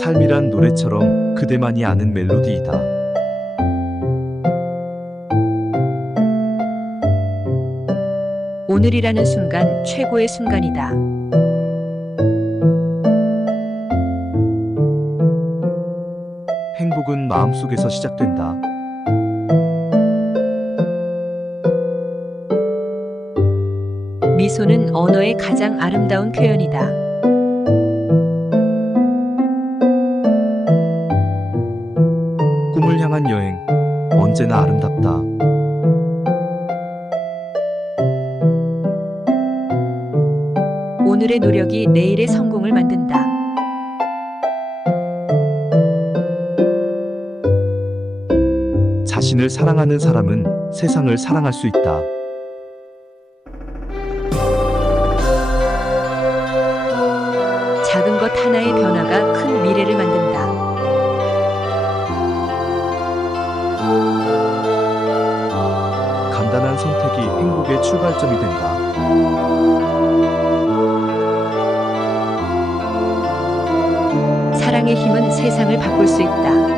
삶이란 노래처럼 그대만이 아는 멜로디이다. 오늘이라는 순간 최고의 순간이다. 행복은 마음속에서 시작된다. 미소는 언어의 가장 아름다운 표현이다. 꿈을 향한 여행, 언제나 아름답다. 오늘의 노력이 내일의 성공을 만든다. 자신을 사랑하는 사람은 세상을 사랑할 수 있다. 작은 것 하나의 변화가 큰 미래를 만든다. 간단한 선택이 행복의 출발점이 된다. 사랑의 힘은 세상을 바꿀 수 있다.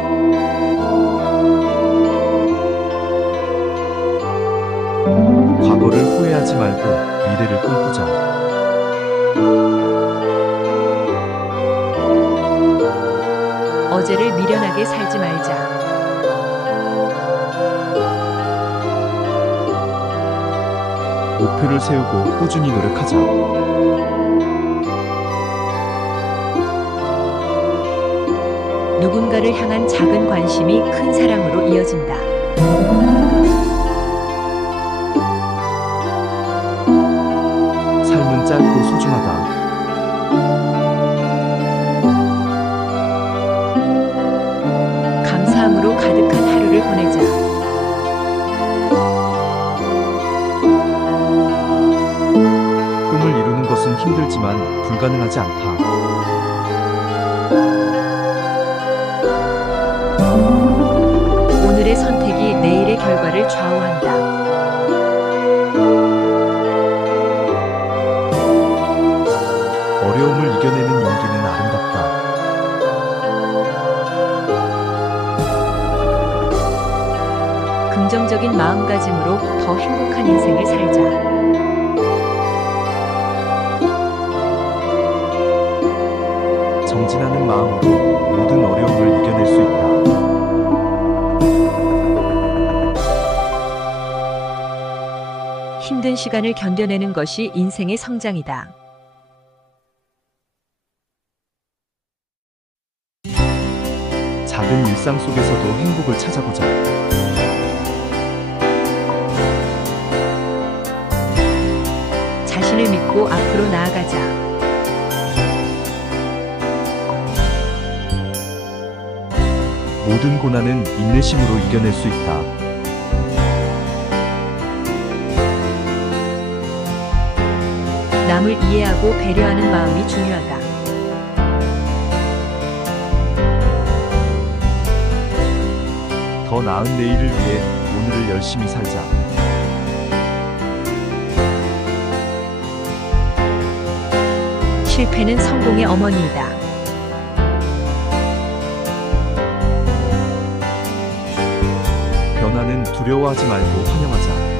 과거를 후회하지 말고 미래를 꿈꾸자. 어제를 미련하게 살지 말자. 목표를 세우고 꾸준히 노력하자. 누군가를 향한 작은 관심이 큰 사랑으로 이어진다. 삶은 짧고 소중하다. 감사함으로 가득한 하루를 보내자. 꿈을 이루는 것은 힘들지만 불가능하지 않다. 오늘의 선택이 내일의 결과를 좌우한다. 어려움을 이겨내는 용기는 아름답다. 긍정적인 마음가짐으로 더 행복한 인생을 살자. 정진하는 마음으로 모든 어려움을 이겨낼 수 있다. 힘든 시간을 견뎌내는 것이 인생의 성장이다. 작은 일상 속에서도 행복을 찾아보자. 자신을 믿고 앞으로 나아가자. 모든 고난은 인내심으로 이겨낼 수 있다. 남을 이해하고 배려하는 마음이 중요하다. 더 나은 내일을 위해 오늘을 열심히 살자. 실패는 성공의 어머니이다. 변화는 두려워하지 말고 환영하자.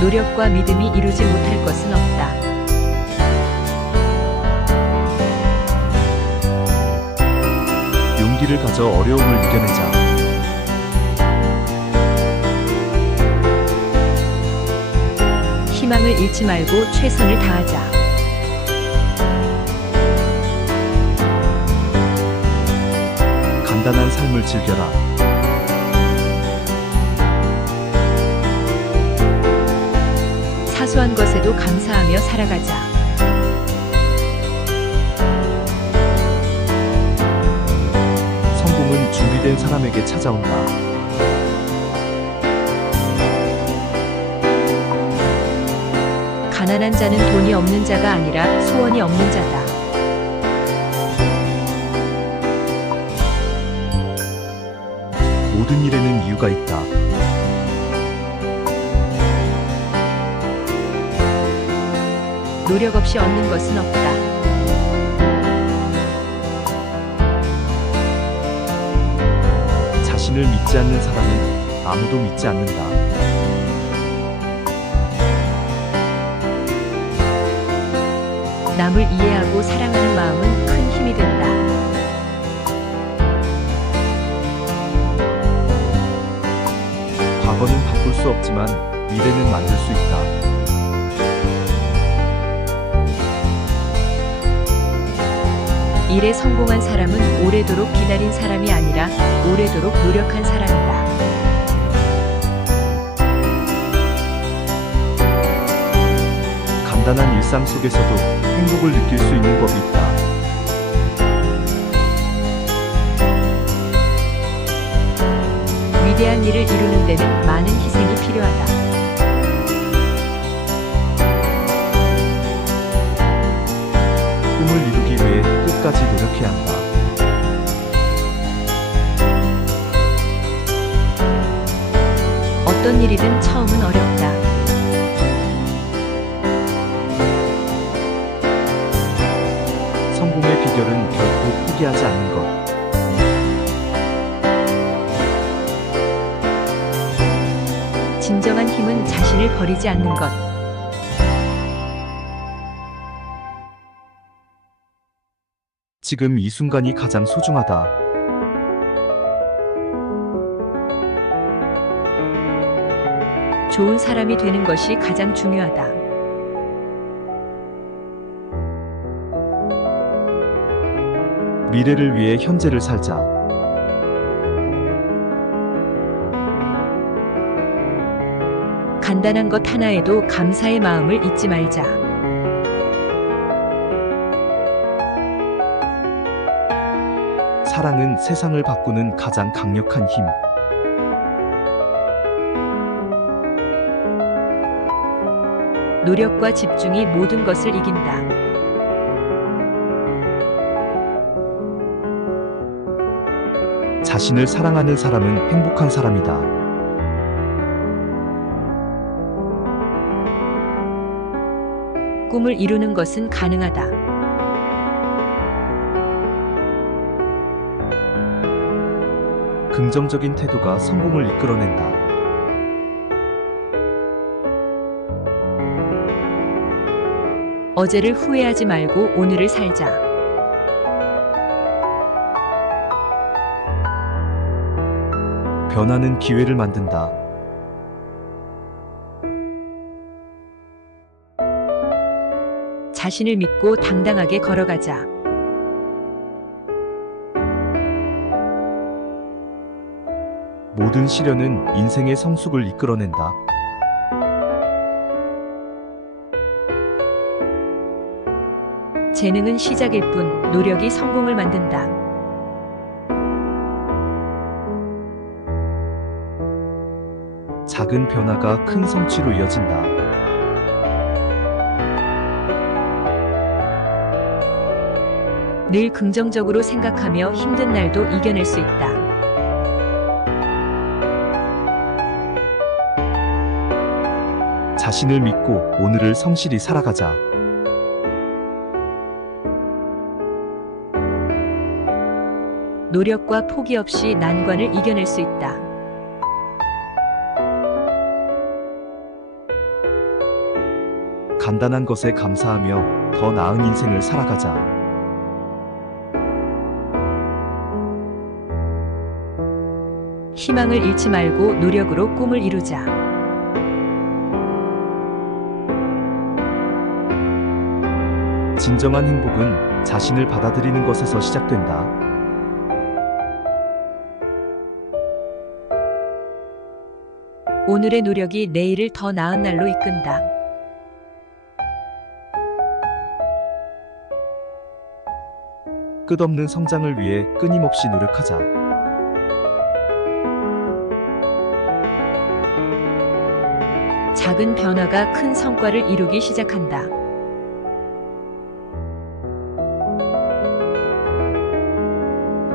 노력과 믿음이 이루지 못할 것은 없다. 용기를 가져 어려움을 이겨내자. 희망을 잃지 말고 최선을 다하자. 간단한 삶을 즐겨라. 사소한 것에도 감사하며 살아가자. 성공은 준비된 사람에게 찾아온다. 가난한 자는 돈이 없는 자가 아니라 소원이 없는 자다. 모든 일에는 이유가 있다. 노력 없이 얻는 것은 없다. 자신을 믿지 않는 사람은 아무도 믿지 않는다. 남을 이해하고 사랑하는 마음은 큰 힘이 된다. 과거는 바꿀 수 없지만 미래는 만들 수 있다. 일에 성공한 사람은 오래도록 기다린 사람이 아니라 오래도록 노력한 사람이다. 간단한 일상 속에서도 행복을 느낄 수 있는 법이 있다. 위대한 일을 이루는 데는 많은 희생이 필요하다. 꿈을 이루기 위해 끝까지 노력해야 한다. 어떤 일이든 처음은 어렵다. 성공의 비결은 결코 포기하지 않는 것. 진정한 힘은 자신을 버리지 않는 것. 지금 이 순간이 가장 소중하다. 좋은 사람이 되는 것이 가장 중요하다. 미래를 위해 현재를 살자. 간단한 것 하나에도 감사의 마음을 잊지 말자. 사랑은 세상을 바꾸는 가장 강력한 힘. 노력과 집중이 모든 것을 이긴다. 자신을 사랑하는 사람은 행복한 사람이다. 꿈을 이루는 것은 가능하다. 긍정적인 태도가 성공을 이끌어낸다. 어제를 후회하지 말고 오늘을 살자. 변화는 기회를 만든다. 자신을 믿고 당당하게 걸어가자. 모든 시련은 인생의 성숙을 이끌어낸다. 재능은 시작일 뿐 노력이 성공을 만든다. 작은 변화가 큰 성취로 이어진다. 늘 긍정적으로 생각하며 힘든 날도 이겨낼 수 있다. 자신을 믿고 오늘을 성실히 살아가자. 노력과 포기 없이 난관을 이겨낼 수 있다. 간단한 것에 감사하며 더 나은 인생을 살아가자. 희망을 잃지 말고 노력으로 꿈을 이루자. 진정한 행복은 자신을 받아들이는 것에서 시작된다. 오늘의 노력이 내일을 더 나은 날로 이끈다. 끝없는 성장을 위해 끊임없이 노력하자. 작은 변화가 큰 성과를 이루기 시작한다.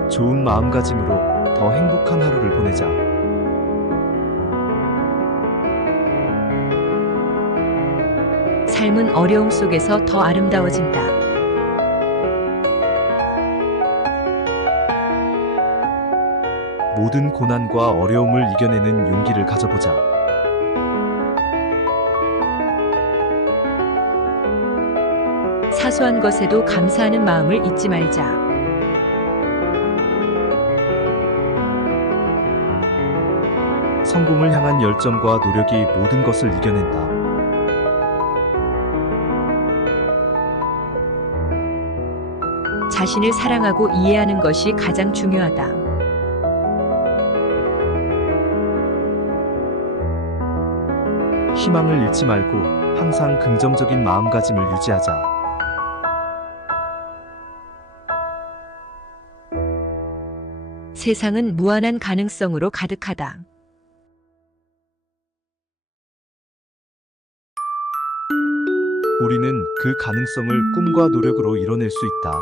좋은 마음가짐으로 더 행복한 하루를 보내자. 삶은 어려움 속에서 더 아름다워진다. 모든 고난과 어려움을 이겨내는 용기를 가져보자. 사소한 것에도 감사하는 마음을 잊지 말자. 성공을 향한 열정과 노력이 모든 것을 이겨낸다. 자신을 사랑하고 이해하는 것이 가장 중요하다. 희망을 잃지 말고 항상 긍정적인 마음가짐을 유지하자. 세상은 무한한 가능성으로 가득하다. 우리는 그 가능성을 꿈과 노력으로 이뤄낼 수 있다.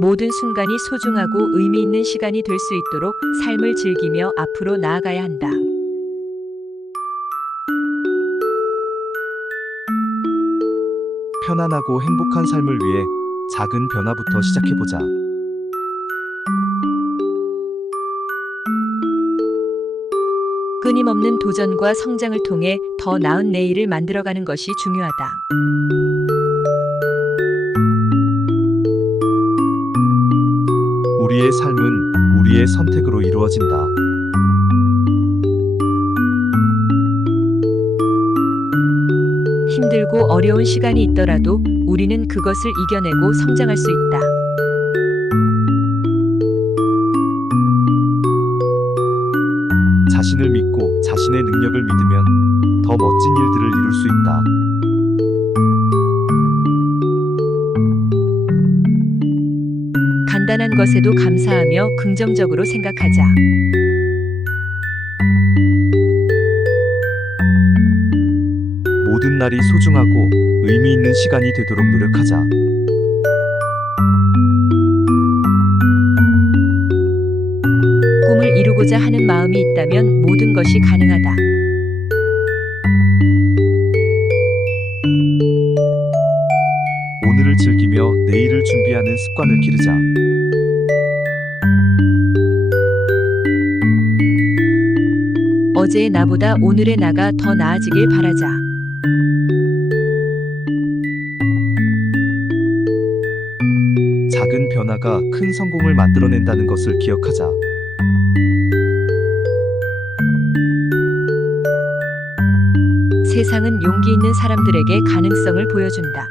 모든 순간이 소중하고 의미 있는 시간이 될 수 있도록 삶을 즐기며 앞으로 나아가야 한다. 편안하고 행복한 삶을 위해 작은 변화부터 시작해보자. 끊임없는 도전과 성장을 통해 더 나은 내일을 만들어가는 것이 중요하다. 우리의 삶은 우리의 선택으로 이루어진다. 힘들고 어려운 시간이 있더라도 우리는 그것을 이겨내고 성장할 수 있다. 자신을 믿고 자신의 능력을 믿으면 더 멋진 일들을 이룰 수 있다. 간단한 것에도 감사하며 긍정적으로 생각하자. 모든 날이 소중하고 의미 있는 시간이 되도록 노력하자. 꿈을 이루고자 하는 마음이 있다면 모든 것이 가능하다. 오늘을 즐기며 내일을 준비하는 습관을 기르자. 어제의 나보다 오늘의 나가 더 나아지길 바라자. 작은 변화가 큰 성공을 만들어낸다는 것을 기억하자. 세상은 용기 있는 사람들에게 가능성을 보여준다.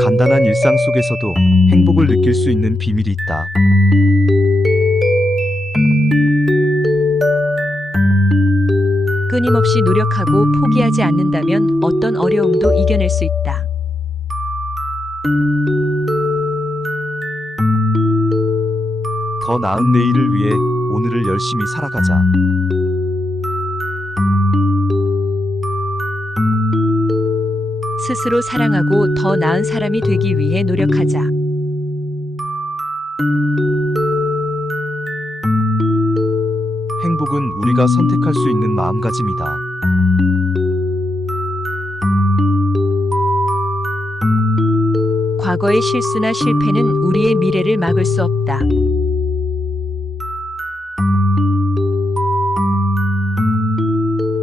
간단한 일상 속에서도 행복을 느낄 수 있는 비밀이 있다. 끊임없이 노력하고 포기하지 않는다면 어떤 어려움도 이겨낼 수 있다. 더 나은 내일을 위해 오늘을 열심히 살아가자. 스스로 사랑하고 더 나은 사람이 되기 위해 노력하자. 행복은 우리가 선택할 수 있는 마음가짐이다. 과거의 실수나 실패는 우리의 미래를 막을 수 없다.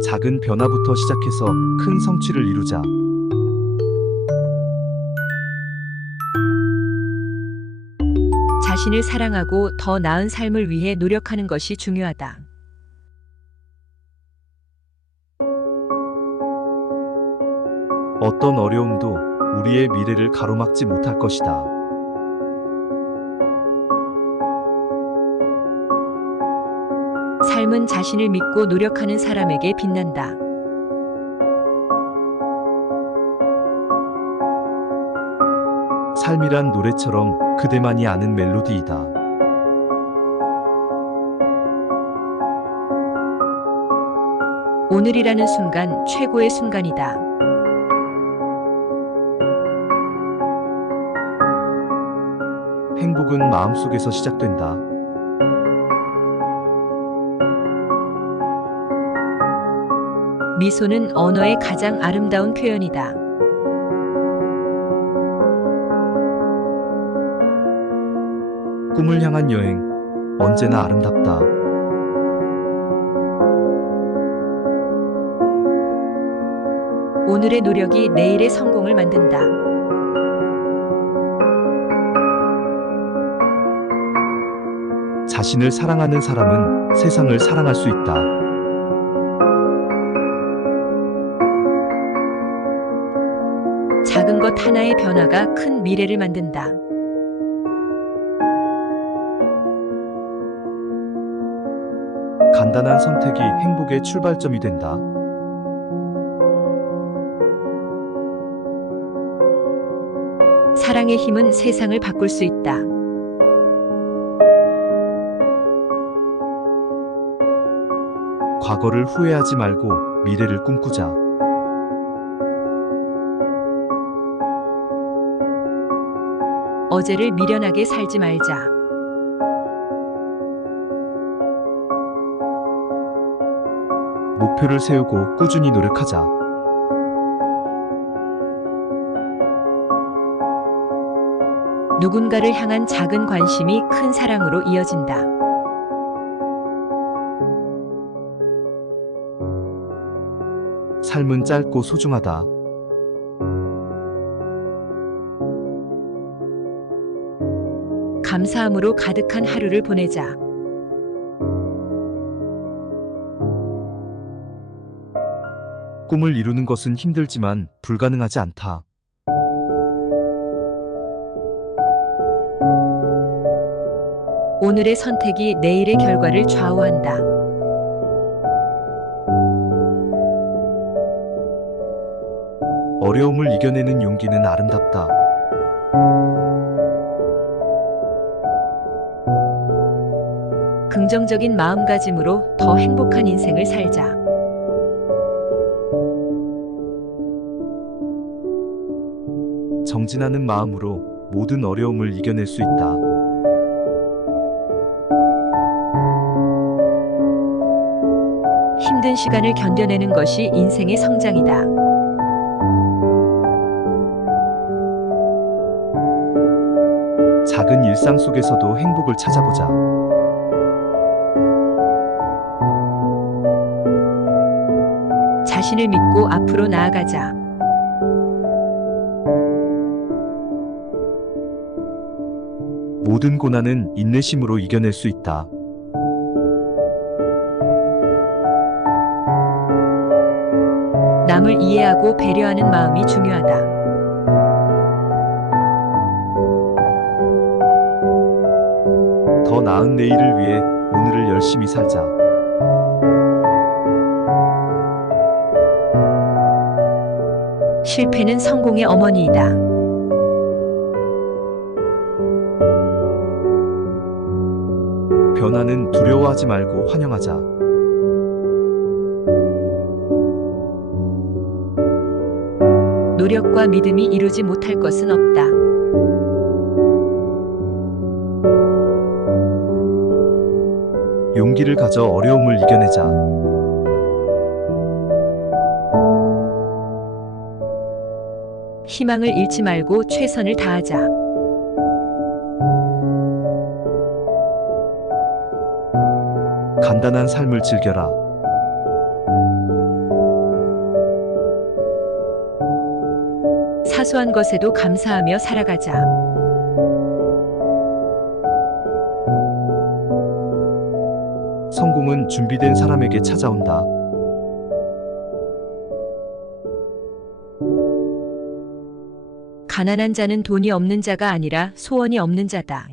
작은 변화부터 시작해서 큰 성취를 이루자. 자신을 사랑하고 더 나은 삶을 위해 노력하는 것이 중요하다. 어떤 어려움도 우리의 미래를 가로막지 못할 것이다. 삶은 자신을 믿고 노력하는 사람에게 빛난다. 삶이란 노래처럼 그대만이 아는 멜로디이다. 오늘이라는 순간 최고의 순간이다. 행복은 마음속에서 시작된다. 미소는 언어의 가장 아름다운 표현이다. 꿈을 향한 여행, 언제나 아름답다. 오늘의 노력이 내일의 성공을 만든다. 자신을 사랑하는 사람은 세상을 사랑할 수 있다. 작은 것 하나의 변화가 큰 미래를 만든다. 간단한 선택이 행복의 출발점이 된다. 사랑의 힘은 세상을 바꿀 수 있다. 과거를 후회하지 말고 미래를 꿈꾸자. 어제를 미련하게 살지 말자. 목표를 세우고 꾸준히 노력하자. 누군가를 향한 작은 관심이 큰 사랑으로 이어진다. 삶은 짧고 소중하다. 감사함으로 가득한 하루를 보내자. 꿈을 이루는 것은 힘들지만 불가능하지 않다. 오늘의 선택이 내일의 결과를 좌우한다. 어려움을 이겨내는 용기는 아름답다. 긍정적인 마음가짐으로 더 행복한 인생을 살자. 정진하는 마음으로 모든 어려움을 이겨낼 수 있다. 힘든 시간을 견뎌내는 것이 인생의 성장이다. 작은 일상 속에서도 행복을 찾아보자. 자신을 믿고 앞으로 나아가자. 모든 고난은 인내심으로 이겨낼 수 있다. 남을 이해하고 배려하는 마음이 중요하다. 더 나은 내일을 위해 오늘을 열심히 살자. 실패는 성공의 어머니이다. 변화는 두려워하지 말고 환영하자. 노력과 믿음이 이루지 못할 것은 없다. 용기를 가져 어려움을 이겨내자. 희망을 잃지 말고 최선을 다하자. 간단한 삶을 즐겨라. 사소한 것에도 감사하며 살아가자. 성공은 준비된 사람에게 찾아온다. 가난한 자는 돈이 없는 자가 아니라 소원이 없는 자다.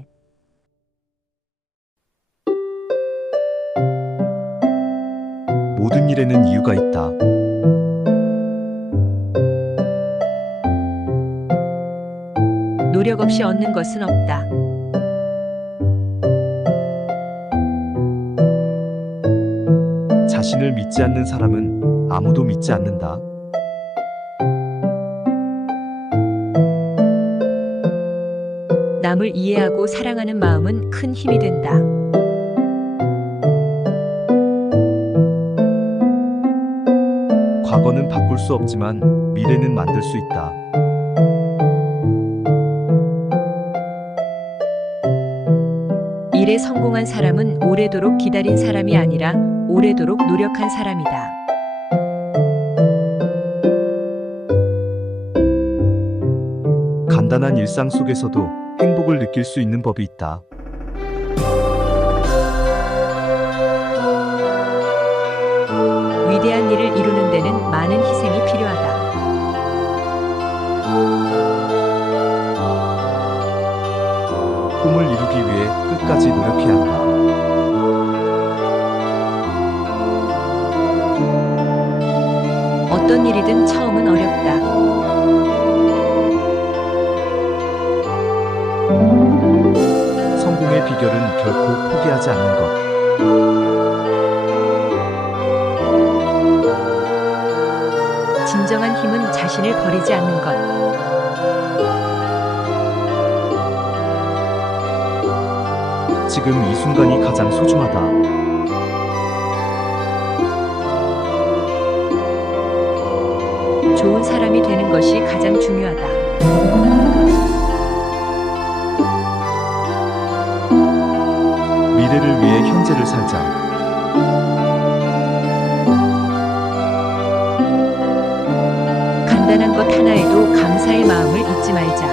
모든 일에는 이유가 있다. 노력 없이 얻는 것은 없다. 자신을 믿지 않는 사람은 아무도 믿지 않는다. 남을 이해하고 사랑하는 마음은 큰 힘이 된다. 과거는 바꿀 수 없지만 미래는 만들 수 있다. 일에 성공한 사람은 오래도록 기다린 사람이 아니라 오래도록 노력한 사람이다. 간단한 일상 속에서도 행복을 느낄 수 있는 법이 있다. 위대한 일을 이루는 데는 많은 희생이 필요하다. 꿈을 이루기 위해 끝까지 노력해야 한다. 어떤 일이든 처음은 어렵다. 성공의 비결은 결코 포기하지 않는 것. 진정한 힘은 자신을 버리지 않는 것. 지금 이 순간이 가장 소중하다. 좋은 사람이 되는 것이 가장 중요하다. 미래를 위해 현재를 살자. 간단한 것 하나에도 감사의 마음을 잊지 말자.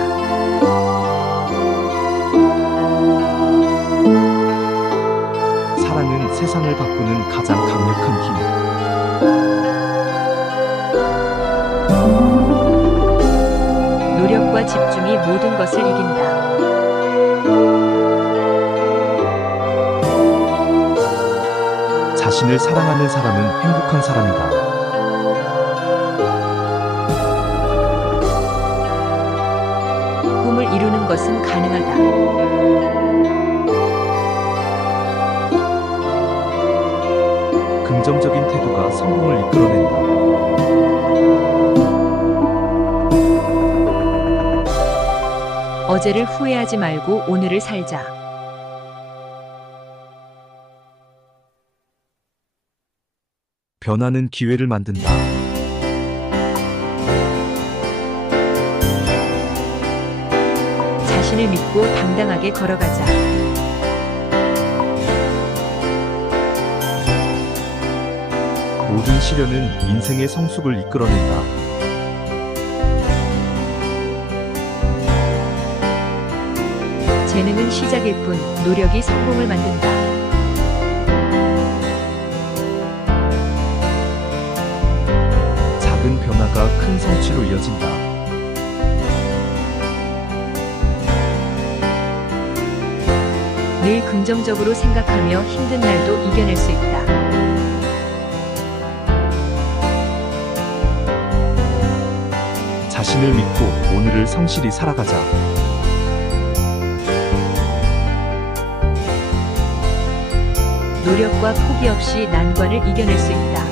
사랑은 세상을 바꾸는 가장 강력한 힘. 노력과 집중이 모든 것을 이긴다. 자신을 사랑하는 사람은 행복한 사람이다. 꿈을 이루는 것은 가능하다. 긍정적인 태도가 성공을 이끌어낸다. 어제를 후회하지 말고 오늘을 살자. 변화는 기회를 만든다. 자신을 믿고 당당하게 걸어가자. 모든 시련은 인생의 성숙을 이끌어낸다. 재능은 시작일 뿐 노력이 성공을 만든다. 작은 변화가 큰 성취로 이어진다. 늘 긍정적으로 생각하며 힘든 날도 이겨낼 수 있다. 자신을 믿고 오늘을 성실히 살아가자. 노력과 포기 없이 난관을 이겨낼 수 있다.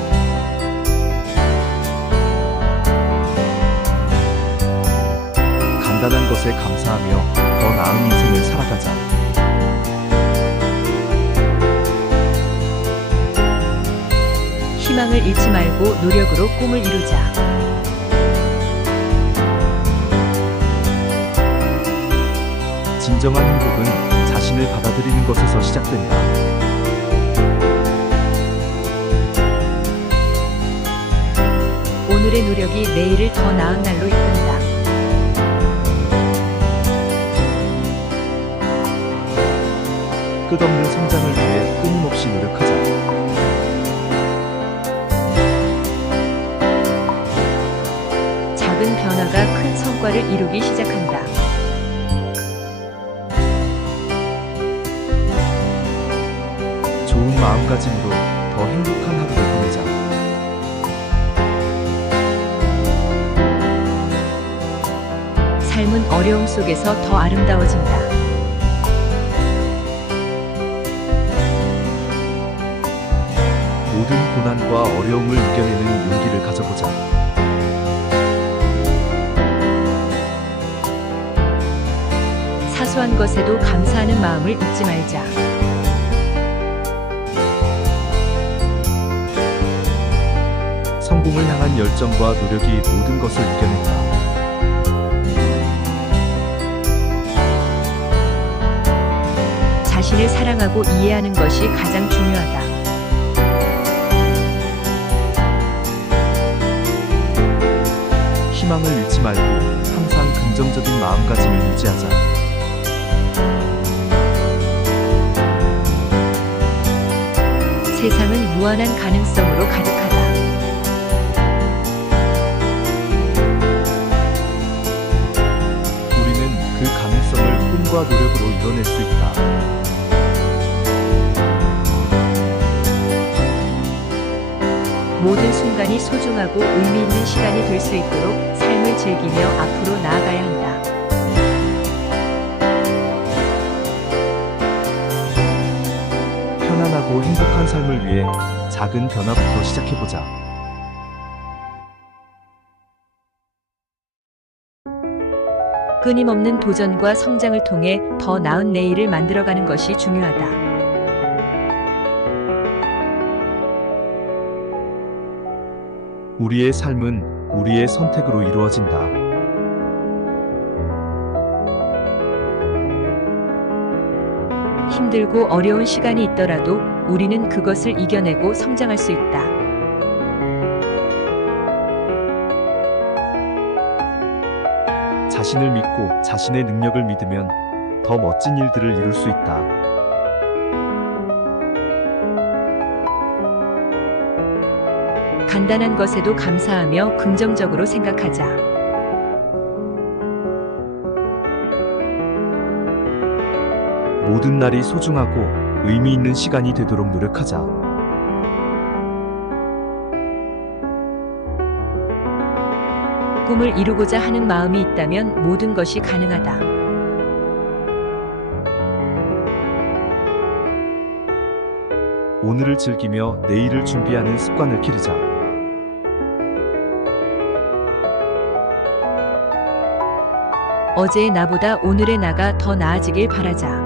간단한 것에 감사하며 더 나은 인생을 살아가자. 희망을 잃지 말고 노력으로 꿈을 이루자. 진정한 행복은 자신을 받아들이는 것에서 시작된다. 오늘의 노력이 내일을 더 나은 날로 이끈다. 끝없는 성장을 위해 끊임없이 노력하자. 작은 변화가 큰 성과를 이루기 시작한다. 좋은 마음가짐으로 더 행복한 하루를 보내자. 삶은 어려움 속에서 더 아름다워진다. 모든 고난과 어려움을 이겨내는 용기를 가져보자. 사소한 것에도 감사하는 마음을 잊지 말자. 성공을 향한 열정과 노력이 모든 것을 이겨낸다. 자신을 사랑하고 이해하는 것이 가장 중요하다. 희망을 잃지 말고 항상 긍정적인 마음가짐을 유지하자. 세상은 무한한 가능성으로 가득하다. 우리는 그 가능성을 꿈과 노력으로 이뤄낼 수 있다. 모든 순간이 소중하고 의미 있는 시간이 될 수 있도록 삶을 즐기며 앞으로 나아가야 한다. 편안하고 행복한 삶을 위해 작은 변화부터 시작해보자. 끊임없는 도전과 성장을 통해 더 나은 내일을 만들어가는 것이 중요하다. 우리의 삶은 우리의 선택으로 이루어진다. 힘들고 어려운 시간이 있더라도 우리는 그것을 이겨내고 성장할 수 있다. 자신을 믿고 자신의 능력을 믿으면 더 멋진 일들을 이룰 수 있다. 간단한 것에도 감사하며 긍정적으로 생각하자. 모든 날이 소중하고 의미 있는 시간이 되도록 노력하자. 꿈을 이루고자 하는 마음이 있다면 모든 것이 가능하다. 오늘을 즐기며 내일을 준비하는 습관을 기르자. 어제의 나보다 오늘의 나가 더 나아지길 바라자.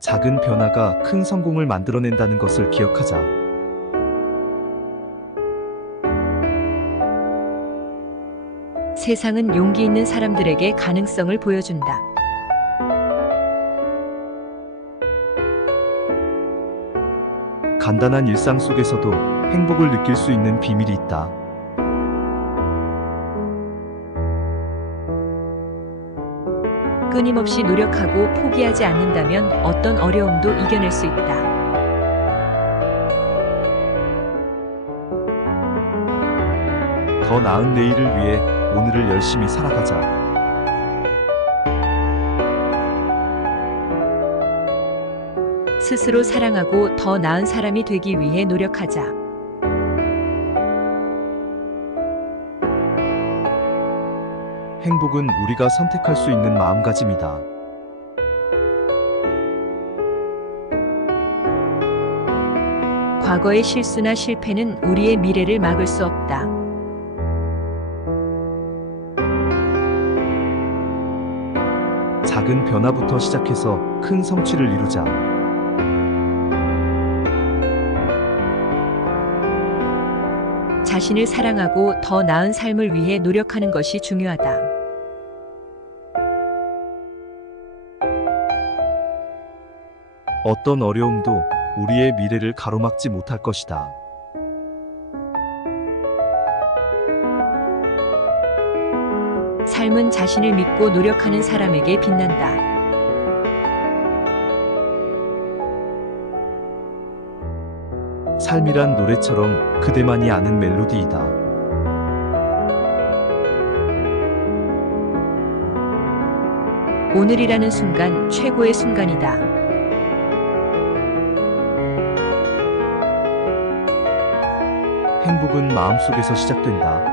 작은 변화가 큰 성공을 만들어낸다는 것을 기억하자. 세상은 용기 있는 사람들에게 가능성을 보여준다. 간단한 일상 속에서도 행복을 느낄 수 있는 비밀이 있다. 끊임없이 노력하고 포기하지 않는다면 어떤 어려움도 이겨낼 수 있다. 더 나은 내일을 위해 오늘을 열심히 살아가자. 스스로 사랑하고 더 나은 사람이 되기 위해 노력하자. 행복은 우리가 선택할 수 있는 마음가짐이다. 과거의 실수나 실패는 우리의 미래를 막을 수 없다. 작은 변화부터 시작해서 큰 성취를 이루자. 자신을 사랑하고 더 나은 삶을 위해 노력하는 것이 중요하다. 어떤 어려움도 우리의 미래를 가로막지 못할 것이다. 삶은 자신을 믿고 노력하는 사람에게 빛난다. 삶이란 노래처럼 그대만이 아는 멜로디이다. 오늘이라는 순간 최고의 순간이다. 행복은 마음속에서 시작된다.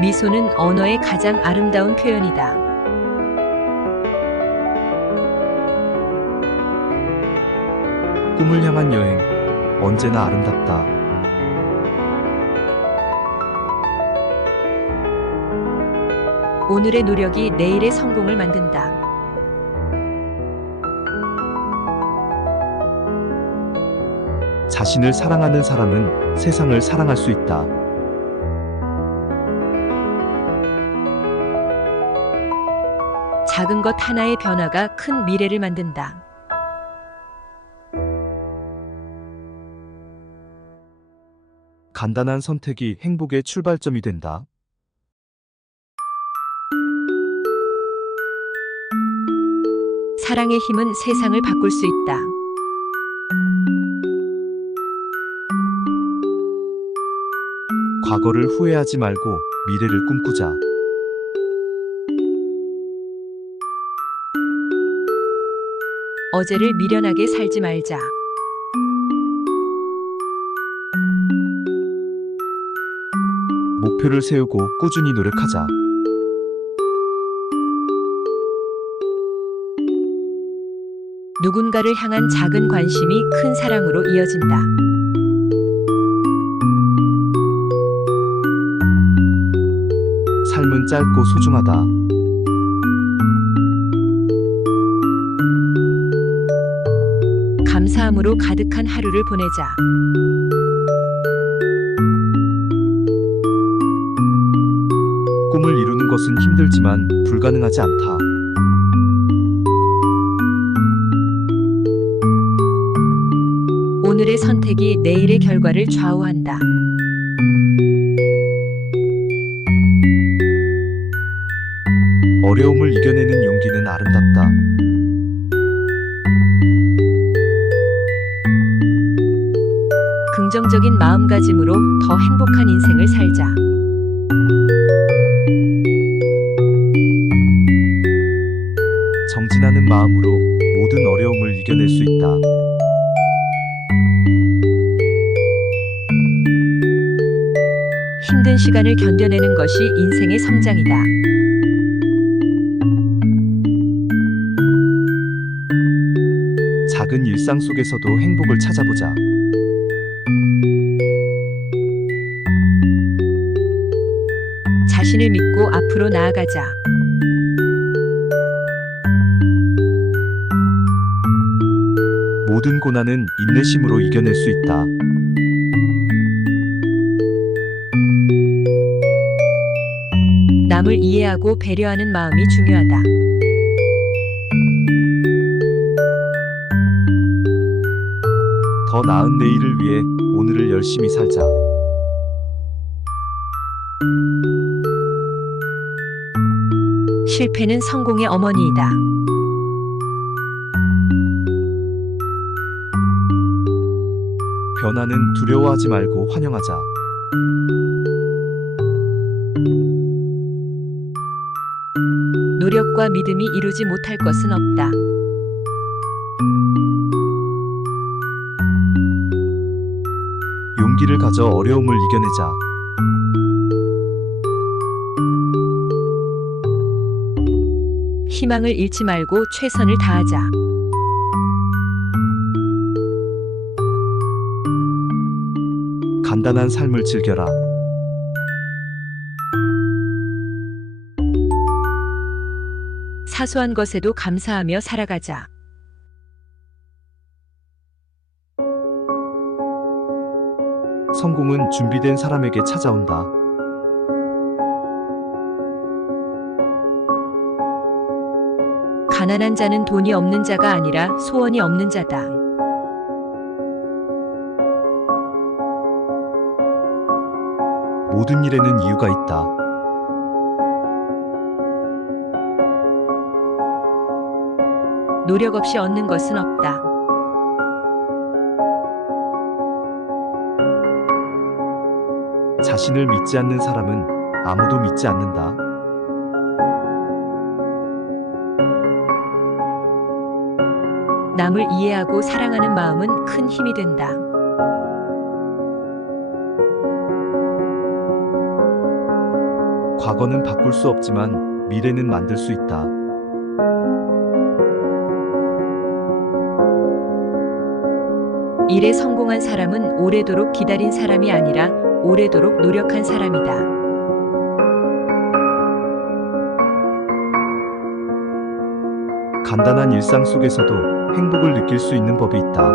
미소는 언어의 가장 아름다운 표현이다. 꿈을 향한 여행, 언제나 아름답다. 오늘의 노력이 내일의 성공을 만든다. 자신을 사랑하는 사람은 세상을 사랑할 수 있다. 작은 것 하나의 변화가 큰 미래를 만든다. 간단한 선택이 행복의 출발점이 된다. 사랑의 힘은 세상을 바꿀 수 있다. 과거를 후회하지 말고 미래를 꿈꾸자. 어제를 미련하게 살지 말자. 목표를 세우고 꾸준히 노력하자. 누군가를 향한 작은 관심이 큰 사랑으로 이어진다. 삶은 짧고 소중하다. 감사함으로 가득한 하루를 보내자. 꿈을 이루는 것은 힘들지만 불가능하지 않다. 오늘의 선택이 내일의 결과를 좌우한다. 어려움을 이겨내는 용기는 아름답다. 긍정적인 마음가짐으로 더 행복한 인생을 살자. 정진하는 마음으로 모든 어려움을 이겨낼 수 있다. 힘든 시간을 견뎌내는 것이 인생의 성장이다. 작은 일상 속에서도 행복을 찾아보자. 자신을 믿고 앞으로 나아가자. 모든 고난은 인내심으로 이겨낼 수 있다. 남을 이해하고 배려하는 마음이 중요하다. 더 나은 내일을 위해 오늘을 열심히 살자. 실패는 성공의 어머니이다. 변화는 두려워하지 말고 환영하자. 노력과 믿음이 이루지 못할 것은 없다. 용기를 가져 어려움을 이겨내자. 희망을 잃지 말고 최선을 다하자. 간단한 삶을 즐겨라. 사소한 것에도 감사하며 살아가자. 성공은 준비된 사람에게 찾아온다. 가난한 자는 돈이 없는 자가 아니라 소원이 없는 자다. 모든 일에는 이유가 있다. 노력 없이 얻는 것은 없다. 자신을 믿지 않는 사람은 아무도 믿지 않는다. 남을 이해하고 사랑하는 마음은 큰 힘이 된다. 과거는 바꿀 수 없지만 미래는 만들 수 있다. 일에 성공한 사람은 오래도록 기다린 사람이 아니라 오래도록 노력한 사람이다. 간단한 일상 속에서도 행복을 느낄 수 있는 법이 있다.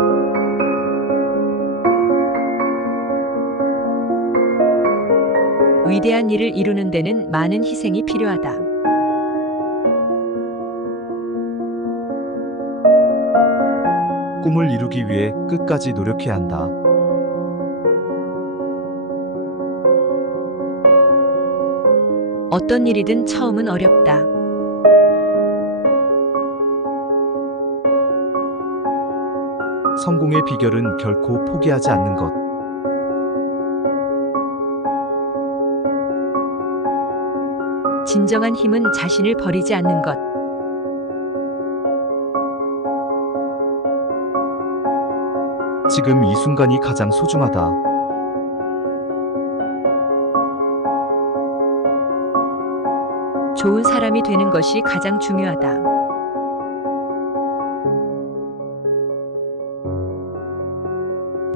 위대한 일을 이루는 데는 많은 희생이 필요하다. 꿈을 이루기 위해 끝까지 노력해야 한다. 어떤 일이든 처음은 어렵다. 성공의 비결은 결코 포기하지 않는 것. 진정한 힘은 자신을 버리지 않는 것. 지금 이 순간이 가장 소중하다. 좋은 사람이 되는 것이 가장 중요하다.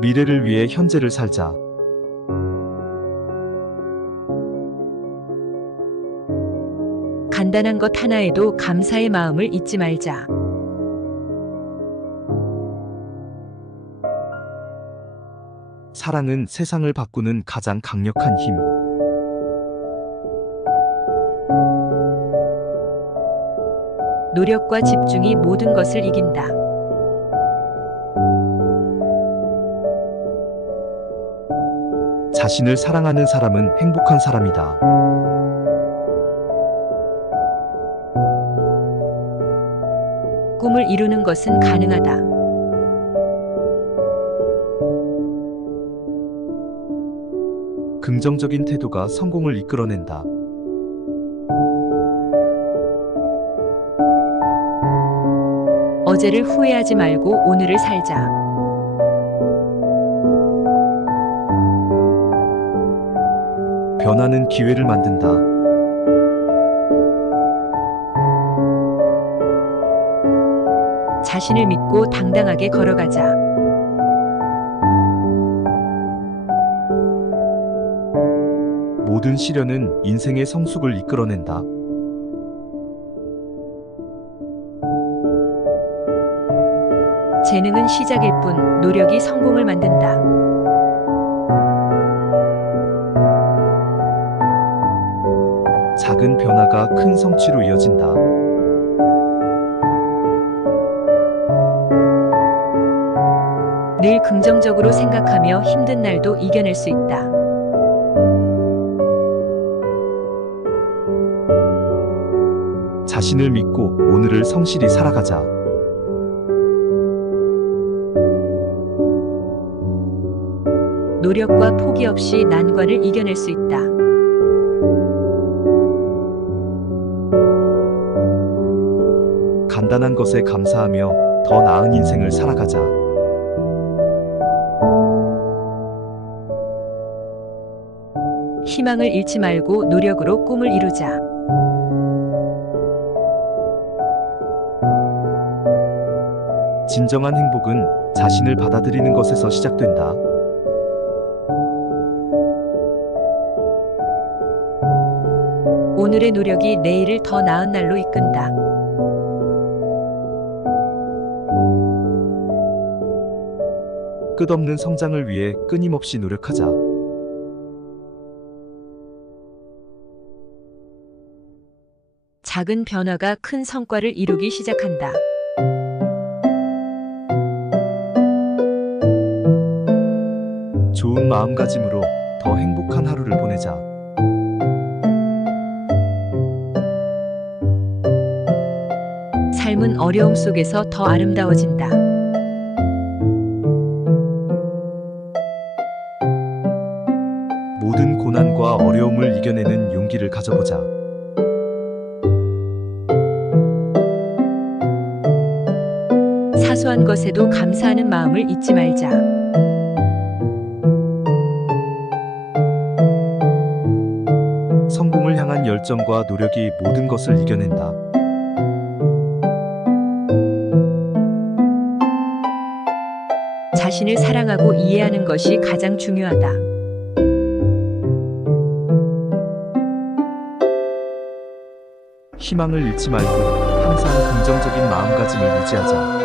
미래를 위해 현재를 살자. 간단한 것 하나에도 감사의 마음을 잊지 말자. 사랑은 세상을 바꾸는 가장 강력한 힘. 노력과 집중이 모든 것을 이긴다. 자신을 사랑하는 사람은 행복한 사람이다. 꿈을 이루는 것은 가능하다. 긍정적인 태도가 성공을 이끌어낸다. 어제를 후회하지 말고 오늘을 살자. 변화는 기회를 만든다. 자신을 믿고 당당하게 걸어가자. 모든 시련은 인생의 성숙을 이끌어낸다. 재능은 시작일 뿐 노력이 성공을 만든다. 작은 변화가 큰 성취로 이어진다. 늘 긍정적으로 생각하며 힘든 날도 이겨낼 수 있다. 자신을 믿고 오늘을 성실히 살아가자. 노력과 포기 없이 난관을 이겨낼 수 있다. 간단한 것에 감사하며 더 나은 인생을 살아가자. 희망을 잃지 말고 노력으로 꿈을 이루자. 진정한 행복은 자신을 받아들이는 것에서 시작된다. 오늘의 노력이 내일을 더 나은 날로 이끈다. 끝없는 성장을 위해 끊임없이 노력하자. 작은 변화가 큰 성과를 이루기 시작한다. 좋은 마음가짐으로 더 행복한 하루를 보내자. 삶은 어려움 속에서 더 아름다워진다. 모든 고난과 어려움을 이겨내는 용기를 가져보자. 사소한 것에도 감사하는 마음을 잊지 말자. 성공을 향한 열정과 노력이 모든 것을 이겨낸다. 자신을 사랑하고 이해하는 것이 가장 중요하다. 희망을 잃지 말고 항상 긍정적인 마음가짐을 유지하자.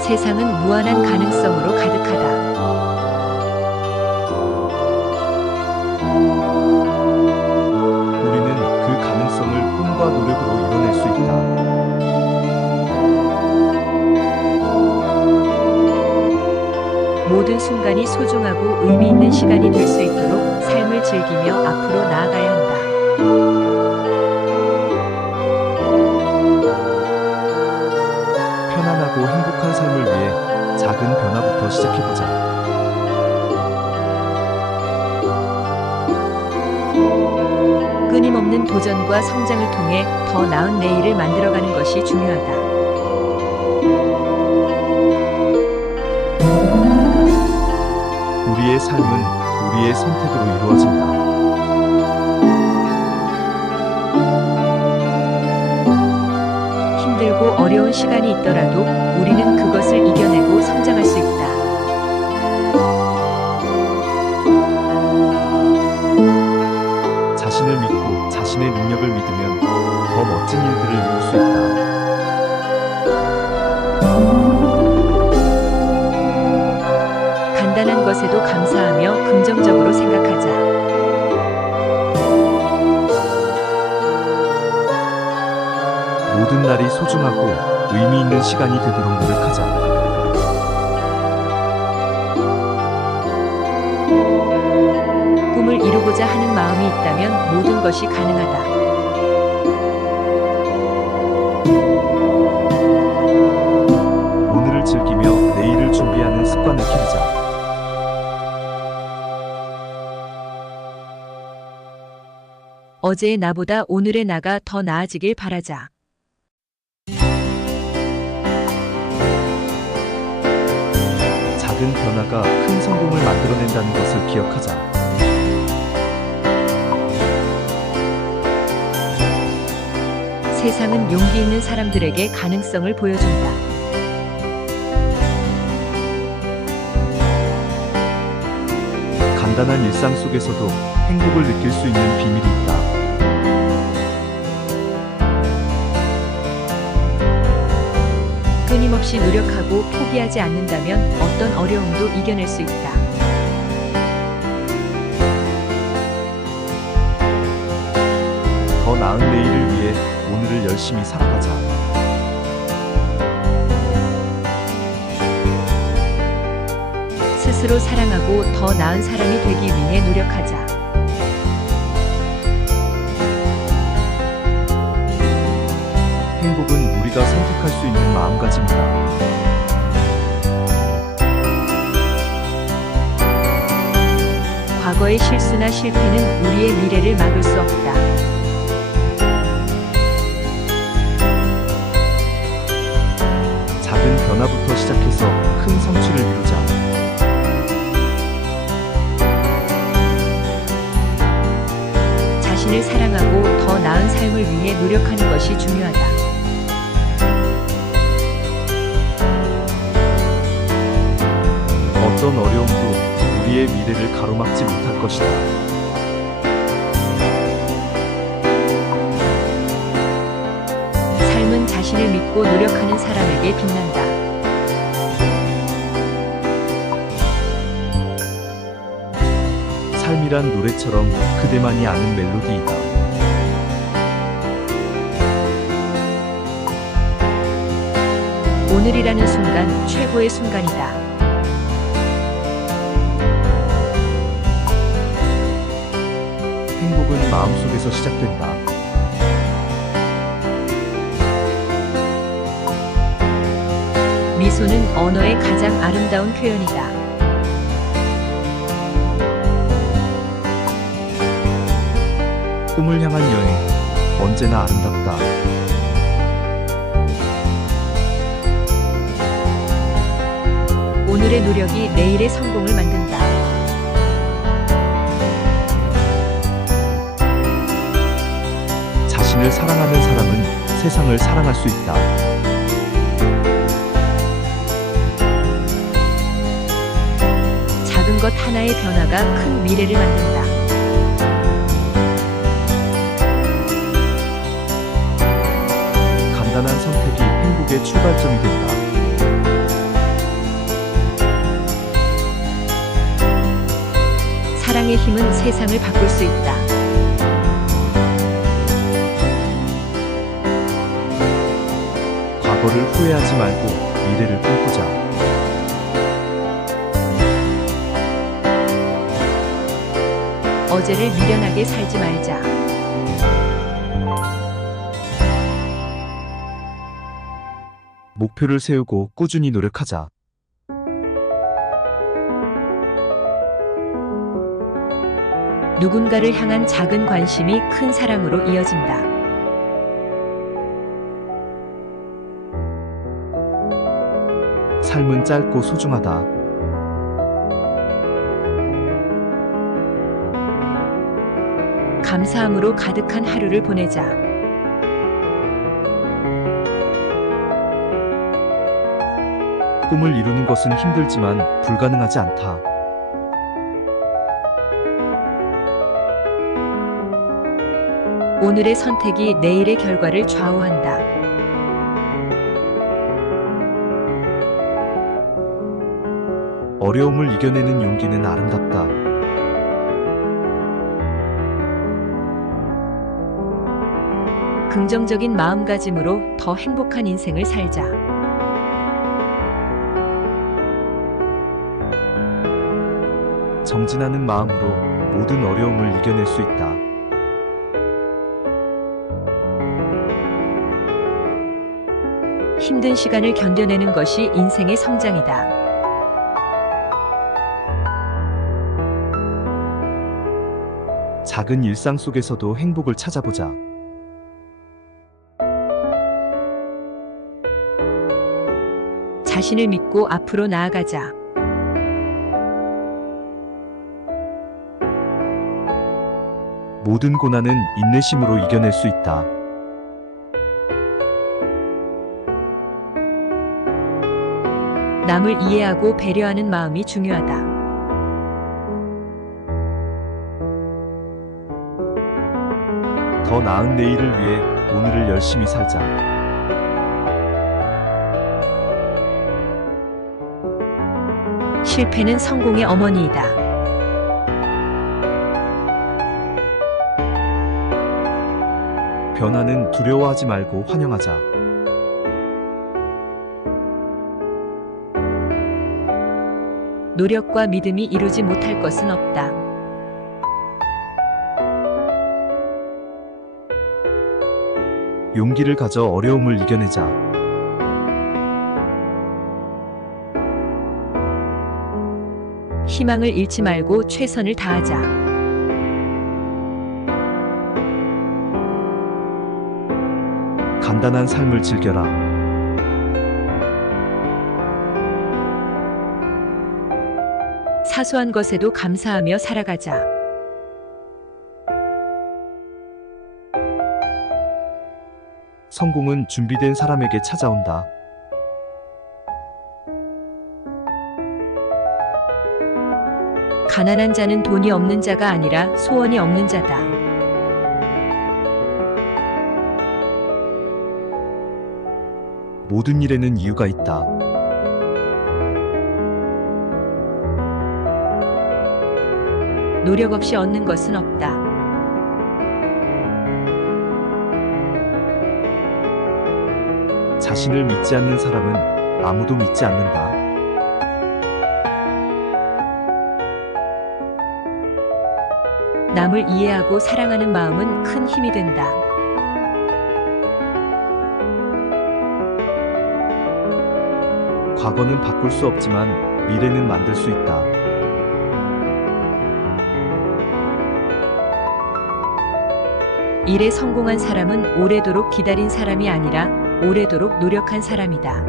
세상은 무한한 가능성으로 가득하다. 우리는 그 가능성을 꿈과 노력으로 이뤄낼 수 있다. 모든 순간이 소중하고 의미 있는 시간이 될 수 있도록 삶을 즐기며 앞으로 나아가야 한다. 편안하고 행복한 삶을 위해 작은 변화부터 시작해보자. 끊임없는 도전과 성장을 통해 더 나은 내일을 만들어가는 것이 중요하다. 우리의 삶은 우리의 선택으로 이루어진다. 힘들고 어려운 시간이 있더라도 우리는 그것을 이겨내고 성장할 수 있다. 자신을 믿고 자신의 능력을 믿으면 더 멋진 일들을 이룰 수 있다. 간단한 것에도 감사하며 긍정적으로 생각하자. 모든 날이 소중하고 의미 있는 시간이 되도록 노력하자. 꿈을 이루고자 하는 마음이 있다면 모든 것이 가능하다. 오늘을 즐기며 내일을 준비하는 습관을 기르자. 어제의 나보다 오늘의 나가 더 나아지길 바라자. 작은 변화가 큰 성공을 만들어낸다는 것을 기억하자. 세상은 용기 있는 사람들에게 가능성을 보여준다. 간단한 일상 속에서도 행복을 느낄 수 있는 비밀이 있다. 끊임없이 노력하고 포기하지 않는다면 어떤 어려움도 이겨낼 수 있다. 더 나은 내일을 위해 오늘을 열심히 살아가자. 스스로 사랑하고 더 나은 사람이 되기 위해 노력하자. 행복은 우리가 선택할 수 있는 마음가짐이다. 과거의 실수나 실패는 우리의 미래를 막을 수 없다. 작은 변화부터 시작해서 큰 성취를 이루자. 자신을 사랑하고 더 나은 삶을 위해 노력하는 것이 중요하다. 어떤 어려움도 우리의 미래를 가로막지 못할 것이다. 삶은 자신을 믿고 노력하는 사람에게 빛난다. 삶이란 노래처럼 그대만이 아는 멜로디이다. 오늘이라는 순간 최고의 순간이다. 행복은 마음속에서 시작된다. 미소는 언어의 가장 아름다운 표현이다. 꿈을 향한 여행, 언제나 아름답다. 오늘의 노력이 내일의 성공을 만든다. 자신을 사랑하는 사람은 세상을 사랑할 수 있다. 작은 것 하나의 변화가 큰 미래를 만든다. 간단한 선택이 행복의 출발점이 된다. 사랑의 힘은 세상을 바꿀 수 있다. 과거를 후회하지 말고 미래를 꿈꾸자. 어제를 미련하게 살지 말자. 목표를 세우고 꾸준히 노력하자. 누군가를 향한 작은 관심이 큰 사랑으로 이어진다. 삶은 짧고 소중하다. 감사함으로 가득한 하루를 보내자. 꿈을 이루는 것은 힘들지만 불가능하지 않다. 오늘의 선택이 내일의 결과를 좌우한다. 어려움을 이겨내는 용기는 아름답다. 긍정적인 마음가짐으로 더 행복한 인생을 살자. 정진하는 마음으로 모든 어려움을 이겨낼 수 있다. 힘든 시간을 견뎌내는 것이 인생의 성장이다. 작은 일상 속에서도 행복을 찾아보자. 자신을 믿고 앞으로 나아가자. 모든 고난은 인내심으로 이겨낼 수 있다. 남을 이해하고 배려하는 마음이 중요하다. 더 나은 내일을 위해 오늘을 열심히 살자. 실패는 성공의 어머니이다. 변화는 두려워하지 말고 환영하자. 노력과 믿음이 이루지 못할 것은 없다. 용기를 가져 어려움을 이겨내자. 희망을 잃지 말고 최선을 다하자. 간단한 삶을 즐겨라. 사소한 것에도 감사하며 살아가자. 성공은 준비된 사람에게 찾아온다. 가난한 자는 돈이 없는 자가 아니라 소원이 없는 자다. 모든 일에는 이유가 있다. 노력 없이 얻는 것은 없다. 자신을 믿지 않는 사람은 아무도 믿지 않는다. 남을 이해하고 사랑하는 마음은 큰 힘이 된다. 과거는 바꿀 수 없지만 미래는 만들 수 있다. 일에 성공한 사람은 오래도록 기다린 사람이 아니라 오래도록 노력한 사람이다.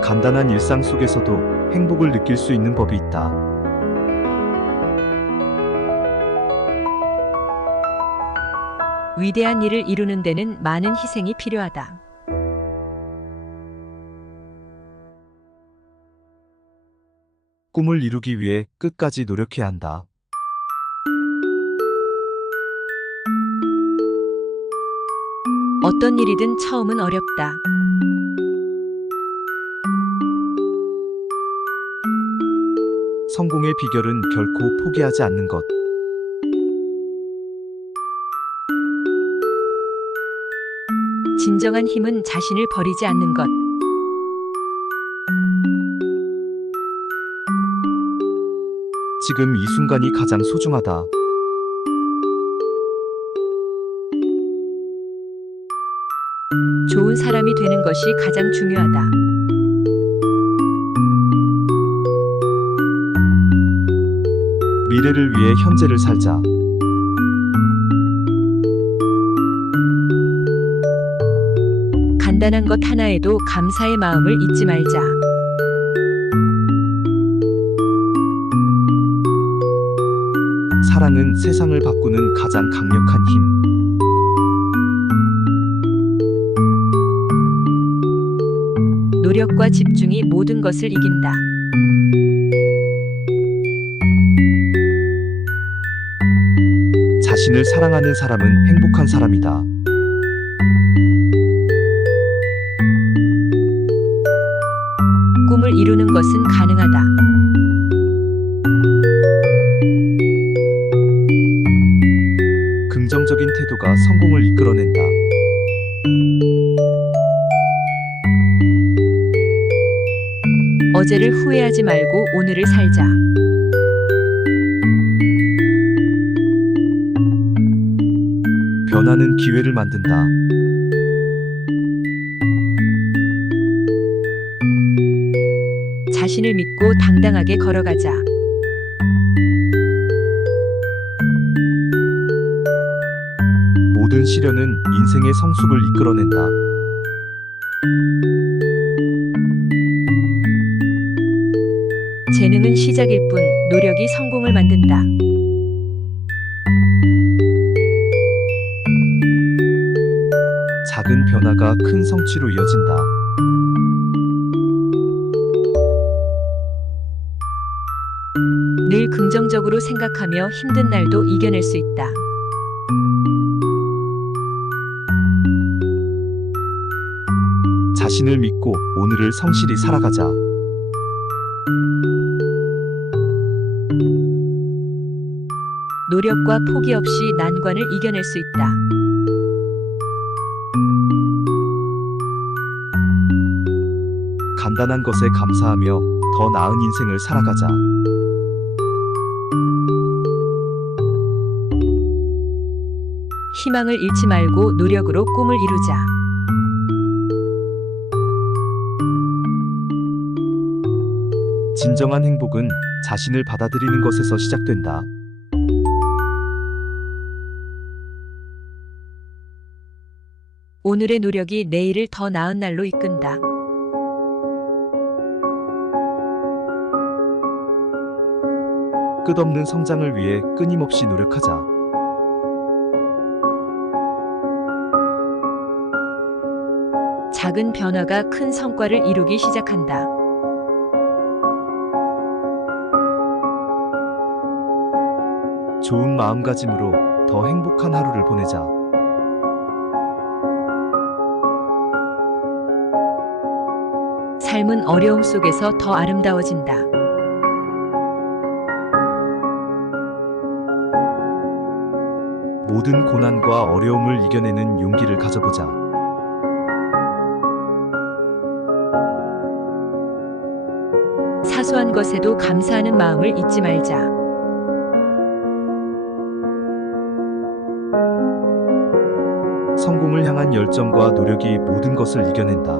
간단한 일상 속에서도 행복을 느낄 수 있는 법이 있다. 위대한 일을 이루는 데는 많은 희생이 필요하다. 꿈을 이루기 위해 끝까지 노력해야 한다. 어떤 일이든 처음은 어렵다. 성공의 비결은 결코 포기하지 않는 것. 진정한 힘은 자신을 버리지 않는 것. 지금 이 순간이 가장 소중하다. 좋은 사람이 되는 것이 가장 중요하다. 미래를 위해 현재를 살자. 간단한 것 하나에도 감사의 마음을 잊지 말자. 사랑은 세상을 바꾸는 가장 강력한 힘. 노력과 집중이 모든 것을 이긴다. 자신을 사랑하는 사람은 행복한 사람이다. 꿈을 이루는 것은 가능하다. 긍정적인 태도가 성공을 이끌어낸다. 어제를 후회하지 말고 오늘을 살자. 변화는 기회를 만든다. 자신을 믿고 당당하게 걸어가자. 모든 시련은 인생의 성숙을 이끌어낸다. 재능은 시작일 뿐 노력이 성공을 만든다. 작은 변화가 큰 성취로 이어진다. 늘 긍정적으로 생각하며 힘든 날도 이겨낼 수 있다. 자신을 믿고 오늘을 성실히 살아가자. 노력과 포기 없이 난관을 이겨낼 수 있다. 간단한 것에 감사하며 더 나은 인생을 살아가자. 희망을 잃지 말고 노력으로 꿈을 이루자. 진정한 행복은 자신을 받아들이는 것에서 시작된다. 오늘의 노력이 내일을 더 나은 날로 이끈다. 끝없는 성장을 위해 끊임없이 노력하자. 작은 변화가 큰 성과를 이루기 시작한다. 좋은 마음가짐으로 더 행복한 하루를 보내자. 삶은 어려움 속에서 더 아름다워진다. 모든 고난과 어려움을 이겨내는 용기를 가져보자. 사소한 것에도 감사하는 마음을 잊지 말자. 성공을 향한 열정과 노력이 모든 것을 이겨낸다.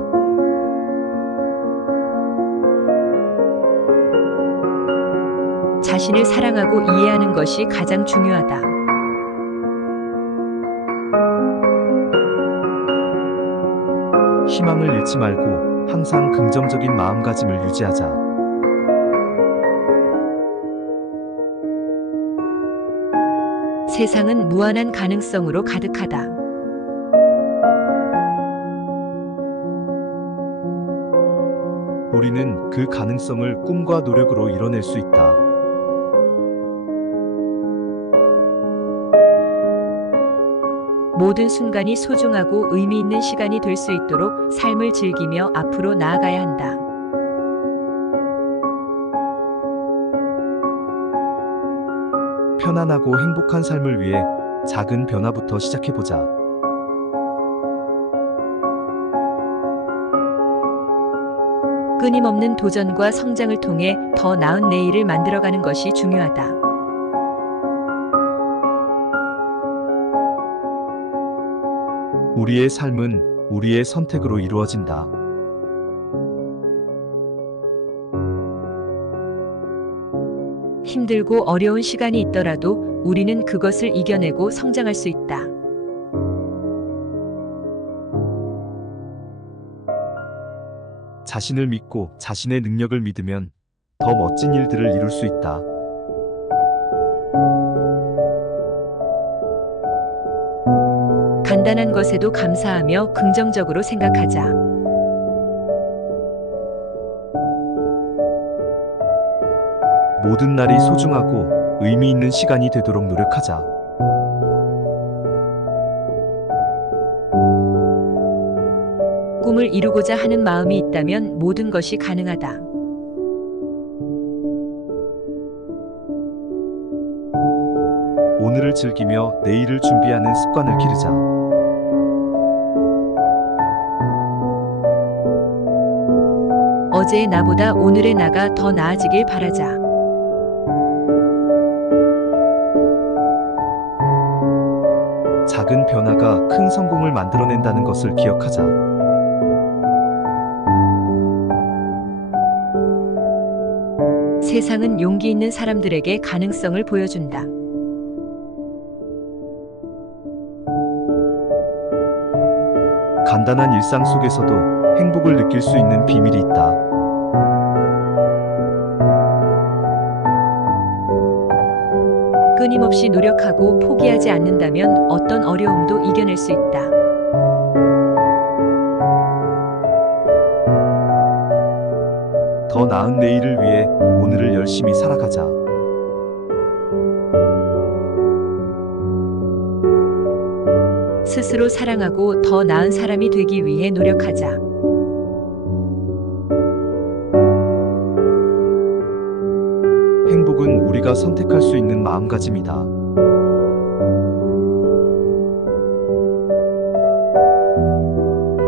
자신을 사랑하고 이해하는 것이 가장 중요하다. 희망을 잃지 말고 항상 긍정적인 마음가짐을 유지하자. 세상은 무한한 가능성으로 가득하다. 우리는 그 가능성을 꿈과 노력으로 이뤄낼 수 있다. 모든 순간이 소중하고 의미 있는 시간이 될 수 있도록 삶을 즐기며 앞으로 나아가야 한다. 편안하고 행복한 삶을 위해 작은 변화부터 시작해보자. 끊임없는 도전과 성장을 통해 더 나은 내일을 만들어가는 것이 중요하다. 우리의 삶은 우리의 선택으로 이루어진다. 힘들고 어려운 시간이 있더라도 우리는 그것을 이겨내고 성장할 수 있다. 자신을 믿고 자신의 능력을 믿으면 더 멋진 일들을 이룰 수 있다. 간단한 것에도 감사하며 긍정적으로 생각하자. 모든 날이 소중하고 의미 있는 시간이 되도록 노력하자. 꿈을 이루고자 하는 마음이 있다면 모든 것이 가능하다. 오늘을 즐기며 내일을 준비하는 습관을 기르자. 어제의 나보다 오늘의 나가 더 나아지길 바라자. 작은 변화가 큰 성공을 만들어낸다는 것을 기억하자. 세상은 용기 있는 사람들에게 가능성을 보여준다. 간단한 일상 속에서도 행복을 느낄 수 있는 비밀이 있다. 끊임없이 노력하고 포기하지 않는다면 어떤 어려움도 이겨낼 수 있다. 더 나은 내일을 위해 오늘을 열심히 살아가자. 스스로 사랑하고 더 나은 사람이 되기 위해 노력하자. 행복은 우리가 선택할 수 있는 마음가짐이다.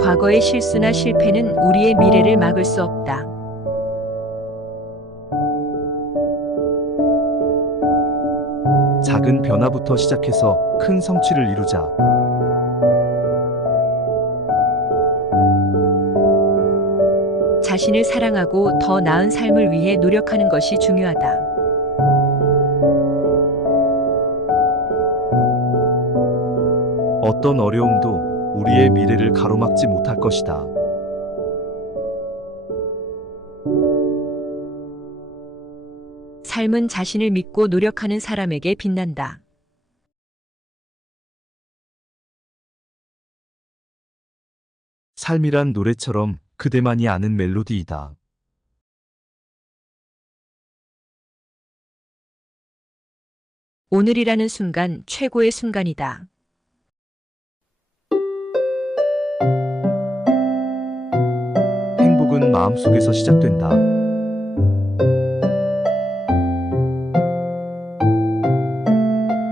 과거의 실수나 실패는 우리의 미래를 막을 수 없다. 작은 변화부터 시작해서 큰 성취를 이루자. 자신을 사랑하고 더 나은 삶을 위해 노력하는 것이 중요하다. 어떤 어려움도 우리의 미래를 가로막지 못할 것이다. 삶은 자신을 믿고 노력하는 사람에게 빛난다. 삶이란 노래처럼 그대만이 아는 멜로디이다. 오늘이라는 순간 최고의 순간이다. 행복은 마음속에서 시작된다.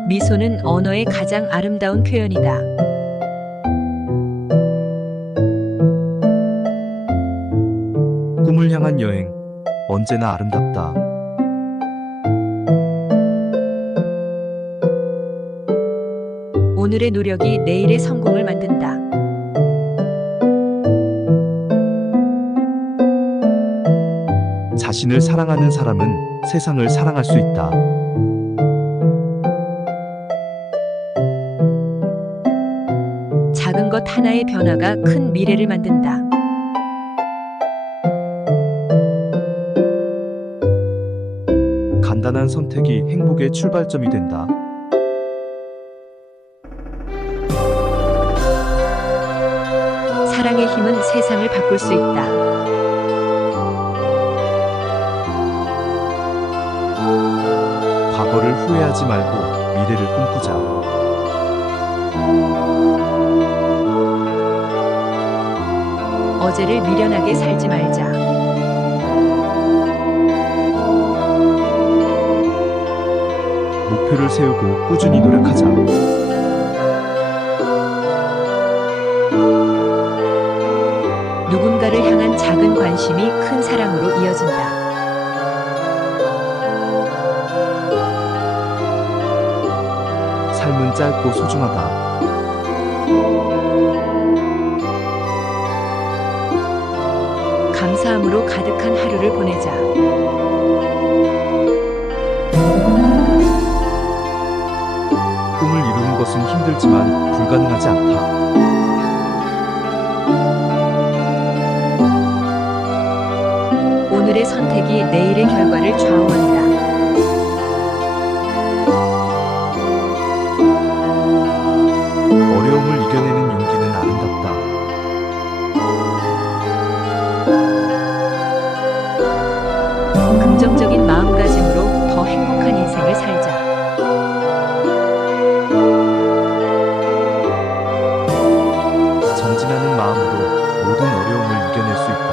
미소는 언어의 가장 아름다운 표현이다. 꿈을 향한 여행, 언제나 아름답다. 오늘의 노력이 내일의 성공을 만든다. 자신을 사랑하는 사람은 세상을 사랑할 수 있다. 작은 것 하나의 변화가 큰 미래를 만든다. 간단한 선택이 행복의 출발점이 된다. 힘은 세상을 바꿀 수 있다. 과거를 후회하지 말고 미래를 꿈꾸자. 어제를 미련하게 살지 말자. 목표를 세우고 꾸준히 노력하자. 누군가를 향한 작은 관심이 큰 사랑으로 이어진다. 삶은 짧고 소중하다. 감사함으로 가득한 하루를 보내자. 꿈을 이루는 것은 힘들지만 불가능하지 않다. 오늘의 선택이 내일의 결과를 좌우한다. 어려움을 이겨내는 용기는 아름답다. 긍정적인 마음가짐으로 더 행복한 인생을 살자. 정진하는 마음으로 모든 어려움을 이겨낼 수 있다.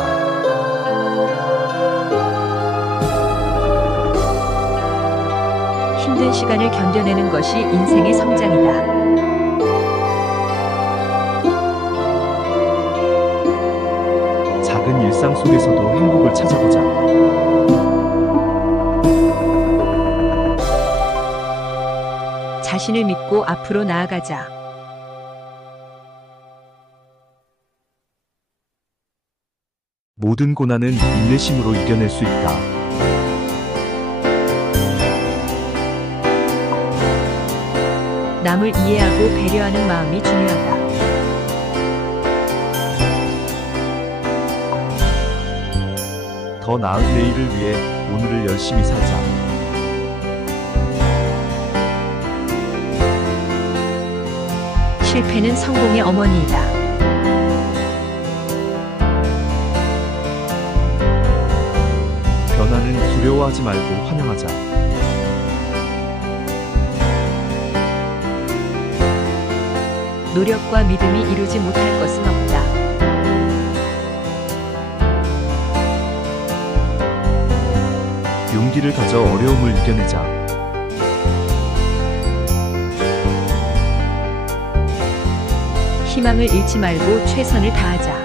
힘든 시간을 견뎌내는 것이 인생의 성장이다. 작은 일상 속에서도 행복을 찾아보자. 자신을 믿고 앞으로 나아가자. 모든 고난은 인내심으로 이겨낼 수 있다. 남을 이해하고 배려하는 마음이 중요하다. 더 나은 내일을 위해 오늘을 열심히 살자. 실패는 성공의 어머니이다. 변화는 두려워하지 말고 환영하자. 노력과 믿음이 이루지 못할 것은 없다. 용기를 가져 어려움을 이겨내자. 희망을 잃지 말고 최선을 다하자.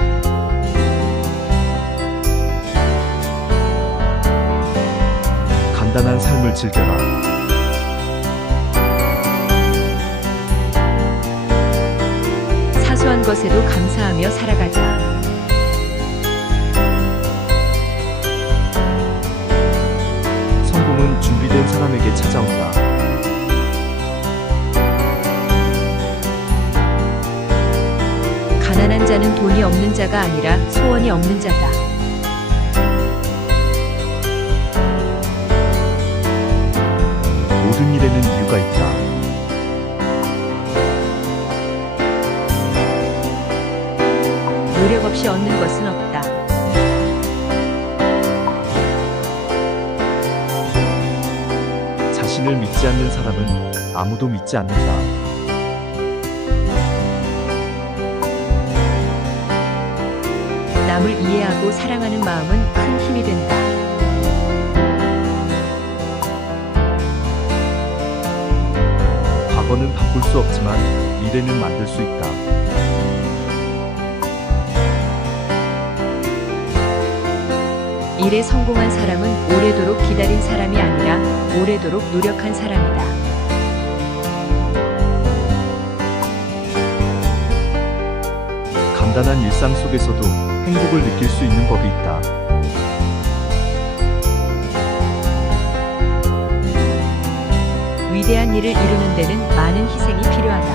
간단한 삶을 즐겨라. 사소한 것에도 감사하며 살아가자. 성공은 준비된 사람에게 찾아온다. 가난한 자는 돈이 없는 자가 아니라 소원이 없는 자다. 모든 일에는 이유가 있다. 노력 없이 얻는 것은 없다. 자신을 믿지 않는 사람은 아무도 믿지 않는다. 남을 이해하고 사랑하는 마음은 큰 힘이 된다. 과거는 바꿀 수 없지만 미래는 만들 수 있다. 일에 성공한 사람은 오래도록 기다린 사람이 아니라 오래도록 노력한 사람이다. 간단한 일상 속에서도 행복을 느낄 수 있는 법이 있다. 위대한 일을 이루는 데는 많은 희생이 필요하다.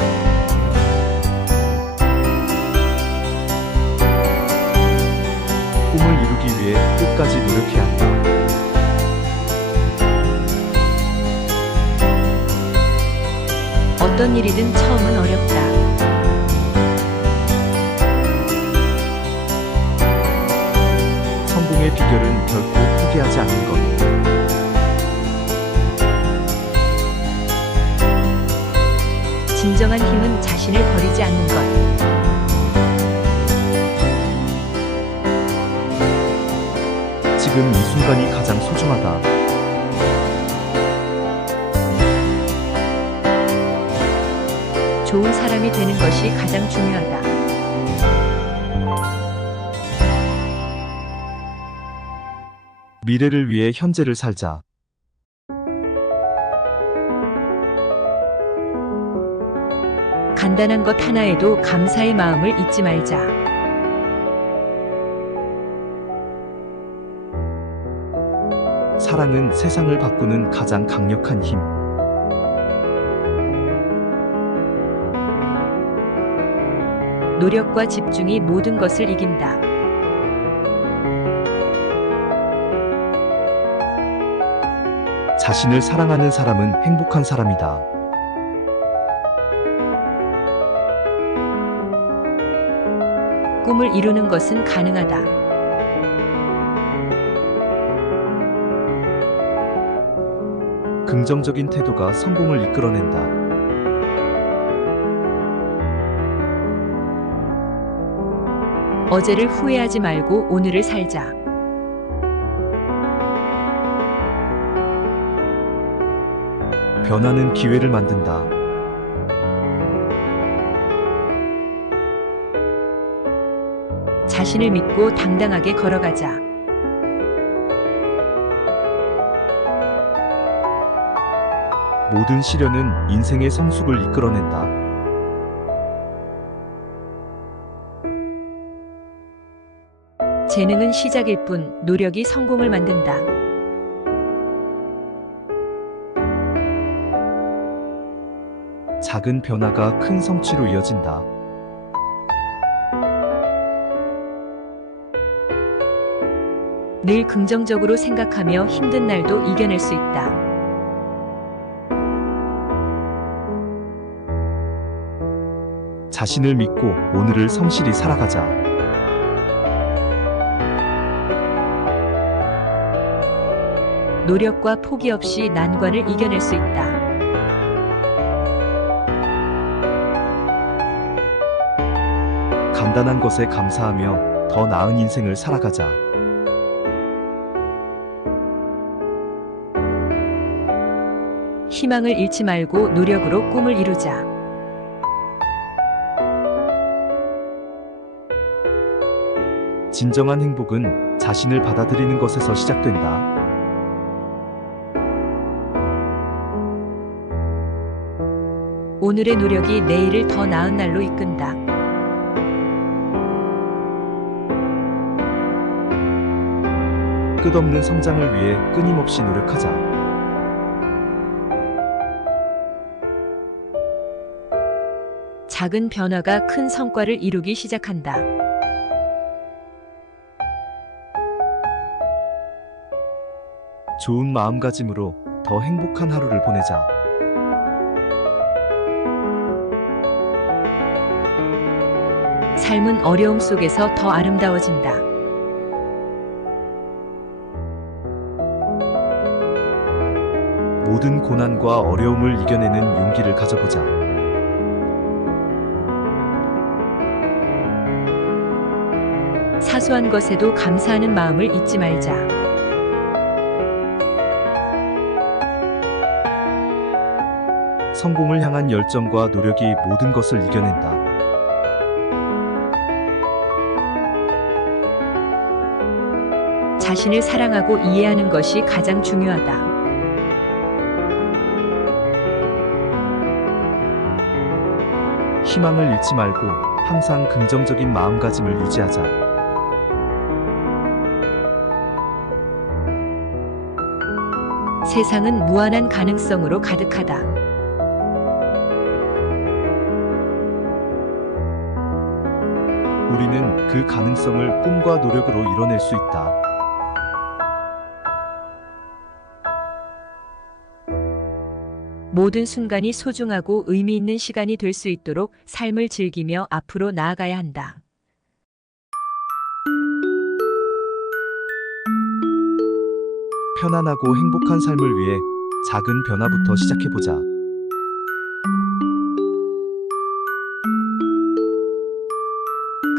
꿈을 이루기 위해 끝까지 노력해야 한다. 어떤 일이든 처음은 어렵다. 지금 이 순간이 가장 소중하다. 좋은 사람이 되는 것이 가장 중요하다. 미래를 위해 현재를 살자. 간단한 것 하나에도 감사의 마음을 잊지 말자. 사랑은 세상을 바꾸는 가장 강력한 힘. 노력과 집중이 모든 것을 이긴다. 자신을 사랑하는 사람은 행복한 사람이다. 꿈을 이루는 것은 가능하다. 긍정적인 태도가 성공을 이끌어낸다. 어제를 후회하지 말고 오늘을 살자. 변화는 기회를 만든다. 자신을 믿고 당당하게 걸어가자. 모든 시련은 인생의 성숙을 이끌어낸다. 재능은 시작일 뿐 노력이 성공을 만든다. 작은 변화가 큰 성취로 이어진다. 늘 긍정적으로 생각하며 힘든 날도 이겨낼 수 있다. 자신을 믿고 오늘을 성실히 살아가자. 노력과 포기 없이 난관을 이겨낼 수 있다. 간단한 것에 감사하며 더 나은 인생을 살아가자. 희망을 잃지 말고 노력으로 꿈을 이루자. 진정한 행복은 자신을 받아들이는 것에서 시작된다. 오늘의 노력이 내일을 더 나은 날로 이끈다. 끝없는 성장을 위해 끊임없이 노력하자. 작은 변화가 큰 성과를 이루기 시작한다. 좋은 마음가짐으로 더 행복한 하루를 보내자. 삶은 어려움 속에서 더 아름다워진다. 모든 고난과 어려움을 이겨내는 용기를 가져보자. 사소한 것에도 감사하는 마음을 잊지 말자. 성공을 향한 열정과 노력이 모든 것을 이겨낸다. 자신을 사랑하고 이해하는 것이 가장 중요하다. 희망을 잃지 말고 항상 긍정적인 마음가짐을 유지하자. 세상은 무한한 가능성으로 가득하다. 우리는 그 가능성을 꿈과 노력으로 이뤄낼 수 있다. 모든 순간이 소중하고 의미 있는 시간이 될 수 있도록 삶을 즐기며 앞으로 나아가야 한다. 편안하고 행복한 삶을 위해 작은 변화부터 시작해보자.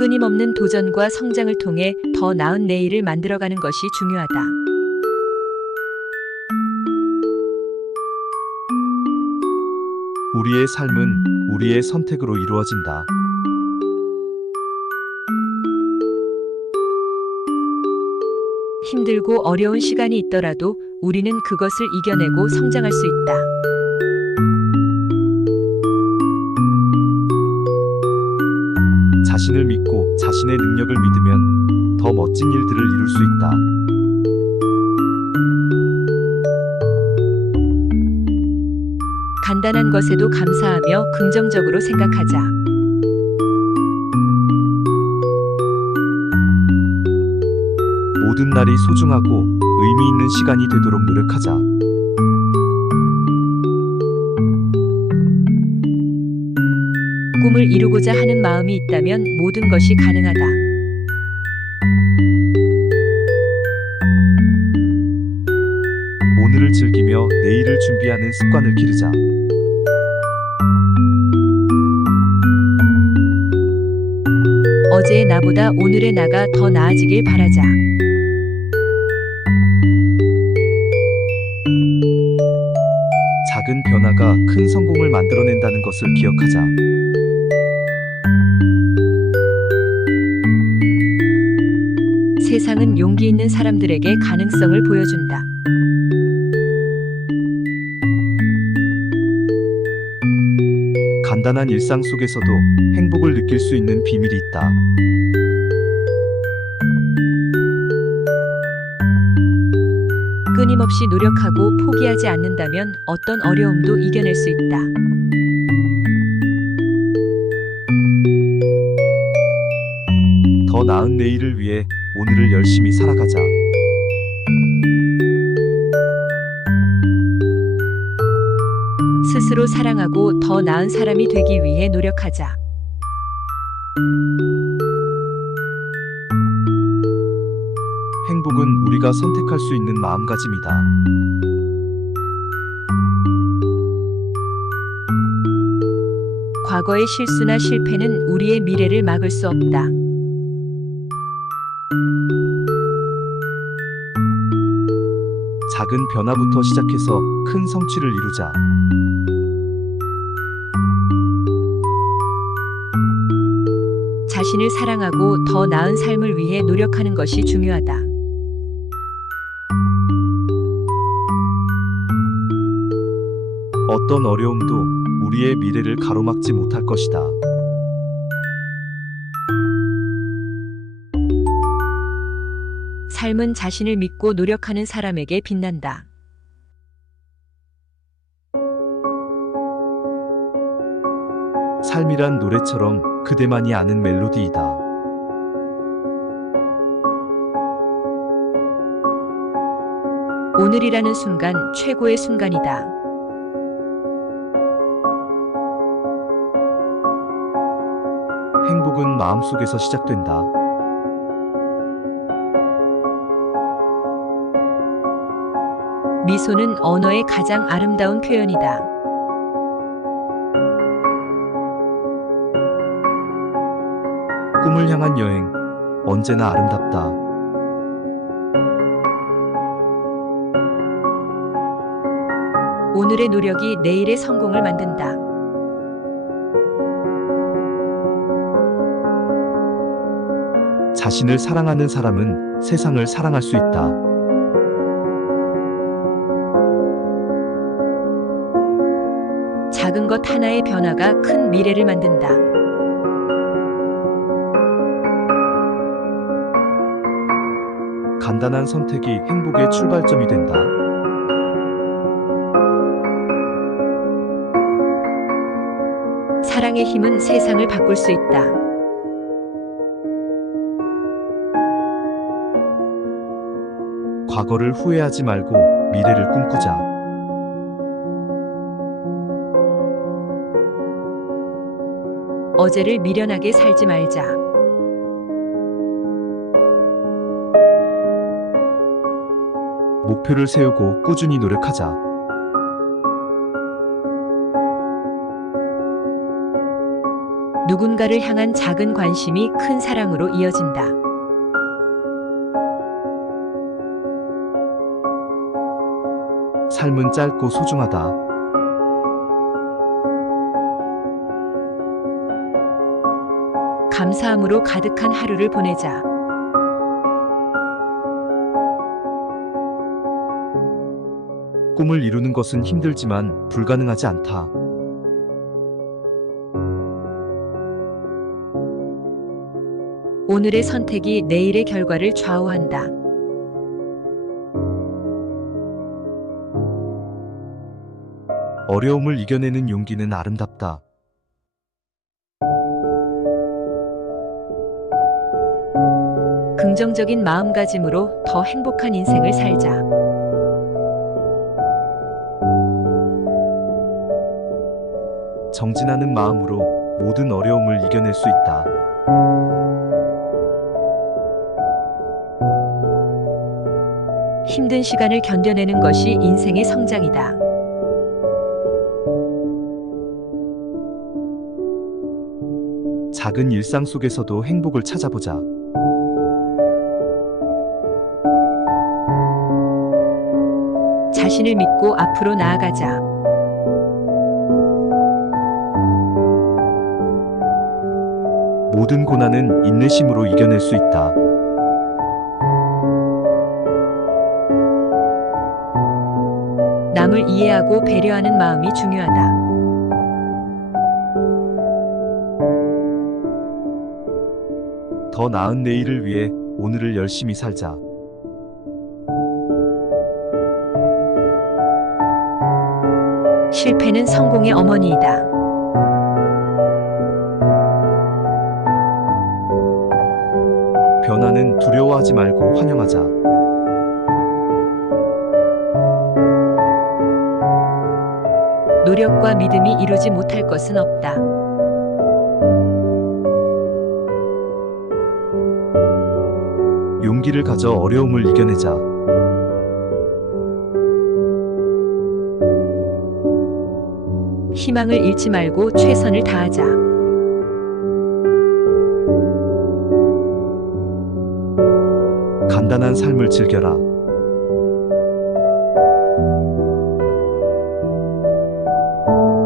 끊임없는 도전과 성장을 통해 더 나은 내일을 만들어가는 것이 중요하다. 우리의 삶은 우리의 선택으로 이루어진다. 힘들고 어려운 시간이 있더라도 우리는 그것을 이겨내고 성장할 수 있다. 자신을 믿고 자신의 능력을 믿으면 더 멋진 일들을 이룰 수 있다. 간단한 것에도 감사하며 긍정적으로 생각하자. 모든 날이 소중하고 의미 있는 시간이 되도록 노력하자. 꿈을 이루고자 하는 마음이 있다면 모든 것이 가능하다. 오늘을 즐기며 내일을 준비하는 습관을 기르자. 어제의 나보다 오늘의 나가 더 나아지길 바라자. 작은 변화가 큰 성공을 만들어낸다는 것을 기억하자. 세상은 용기 있는 사람들에게 가능성을 보여준다. 간단한 일상 속에서도 행복을 느낄 수 있는 비밀이 있다. 끊임없이 노력하고 포기하지 않는다면 어떤 어려움도 이겨낼 수 있다. 더 나은 내일을 위해 오늘을 열심히 살아가자. 스스로 사랑하고 더 나은 사람이 되기 위해 노력하자. 행복은 우리가 선택할 수 있는 마음가짐이다. 과거의 실수나 실패는 우리의 미래를 막을 수 없다. 작은 변화부터 시작해서 큰 성취를 이루자. 자신을 사랑하고 더 나은 삶을 위해 노력하는 것이 중요하다. 어떤 어려움도 우리의 미래를 가로막지 못할 것이다. 삶은 자신을 믿고 노력하는 사람에게 빛난다. 삶이란 노래처럼 그대만이 아는 멜로디이다. 오늘이라는 순간 최고의 순간이다. 행복은 마음속에서 시작된다. 미소는 언어의 가장 아름다운 표현이다. 꿈을 향한 여행, 언제나 아름답다. 오늘의 노력이 내일의 성공을 만든다. 자신을 사랑하는 사람은 세상을 사랑할 수 있다. 작은 것 하나의 변화가 큰 미래를 만든다. 간단한 선택이 행복의 출발점이 된다. 사랑의 힘은 세상을 바꿀 수 있다. 과거를 후회하지 말고 미래를 꿈꾸자. 어제를 미련하게 살지 말자. 목표를 세우고 꾸준히 노력하자. 누군가를 향한 작은 관심이 큰 사랑으로 이어진다. 삶은 짧고 소중하다. 감사함으로 가득한 하루를 보내자. 꿈을 이루는 것은 힘들지만 불가능하지 않다. 오늘의 선택이 내일의 결과를 좌우한다. 어려움을 이겨내는 용기는 아름답다. 긍정적인 마음가짐으로 더 행복한 인생을 살자. 정진하는 마음으로 모든 어려움을 이겨낼 수 있다. 힘든 시간을 견뎌내는 것이 인생의 성장이다. 작은 일상 속에서도 행복을 찾아보자. 자신을 믿고 앞으로 나아가자. 모든 고난은 인내심으로 이겨낼 수 있다. 남을 이해하고 배려하는 마음이 중요하다. 더 나은 내일을 위해 오늘을 열심히 살자. 실패는 성공의 어머니이다. 변화는 두려워하지 말고 환영하자. 노력과 믿음이 이루지 못할 것은 없다. 용기를 가져 어려움을 이겨내자. 희망을 잃지 말고 최선을 다하자. 간단한 삶을 즐겨라.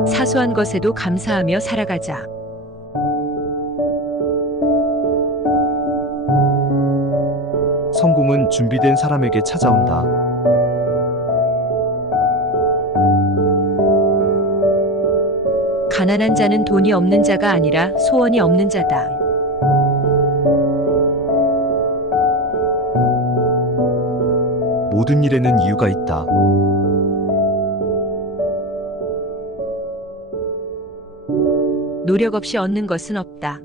사소한 것에도 감사하며 살아가자. 성공은 준비된 사람에게 찾아온다. 가난한 자는 돈이 없는 자가 아니라 소원이 없는 자다. 모든 일에는 이유가 있다. 노력 없이 얻는 것은 없다.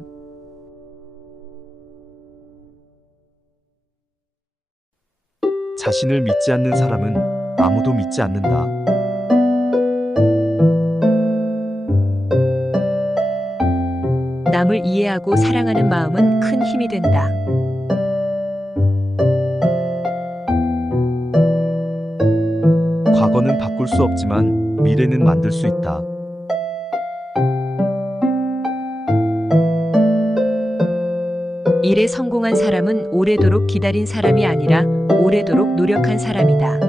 자신을 믿지 않는 사람은 아무도 믿지 않는다. 남을 이해하고 사랑하는 마음은 큰 힘이 된다. 과거는 바꿀 수 없지만 미래는 만들 수 있다. 일에 성공한 사람은 오래도록 기다린 사람이 아니라 오래도록 노력한 사람이다.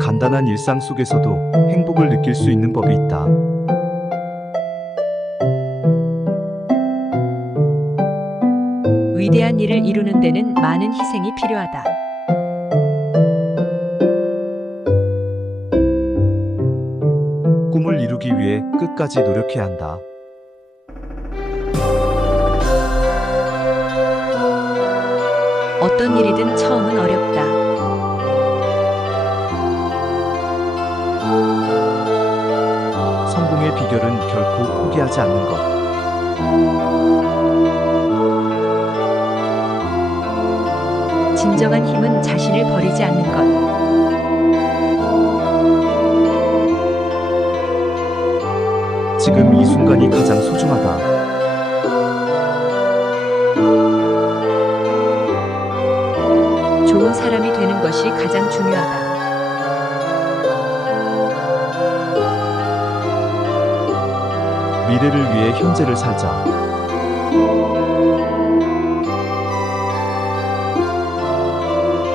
간단한 일상 속에서도 행복을 느낄 수 있는 법이 있다. 위대한 일을 이루는 데는 많은 희생이 필요하다. 꿈을 이루기 위해 끝까지 노력해야 한다. 어떤 일이든 처음은 어렵다. 성공의 비결은 결코 포기하지 않는 것. 진정한 힘은 자신을 버리지 않는 것. 지금 이 순간이 가장 소중하다. 좋은 사람이 되는 것이 가장 중요하다. 미래를 위해 현재를 살자.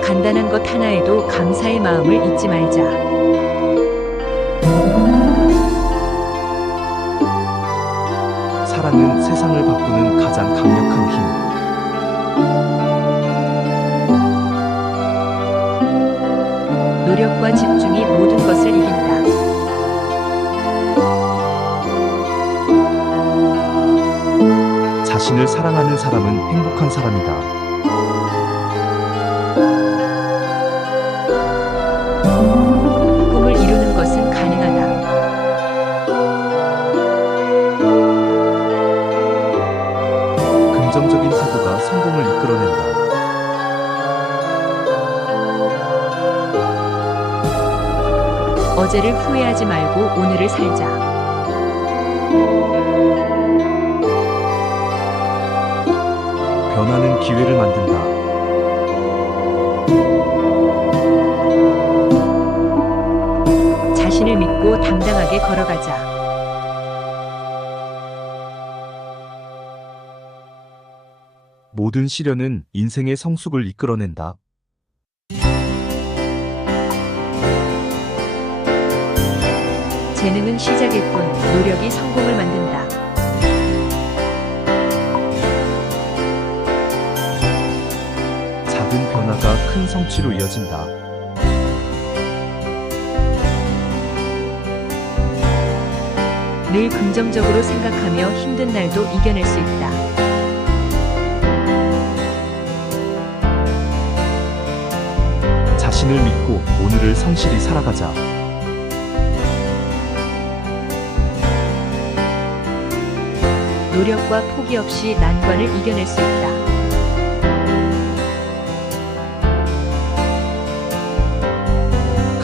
간단한 것 하나에도 감사의 마음을 잊지 말자. 사랑은 세상을 바꾸는 가장 강력한 힘. 노력과 집중이 모든 것을 이긴다. 자신을 사랑하는 사람은 행복한 사람이다. 꿈을 이루는 것은 가능하다. 긍정적인 태도가 성공을 이끌어낸다. 어제를 후회하지 말고 오늘을 살자. 변화는 기회를 만든다. 자신을 믿고 당당하게 걸어가자. 모든 시련은 인생의 성숙을 이끌어낸다. 재능은 시작일 뿐 노력이 성공을 만든다. 작은 변화가 큰 성취로 이어진다. 늘 긍정적으로 생각하며 힘든 날도 이겨낼 수 있다. 자신을 믿고 오늘을 성실히 살아가자. 노력과 포기 없이 난관을 이겨낼 수 있다.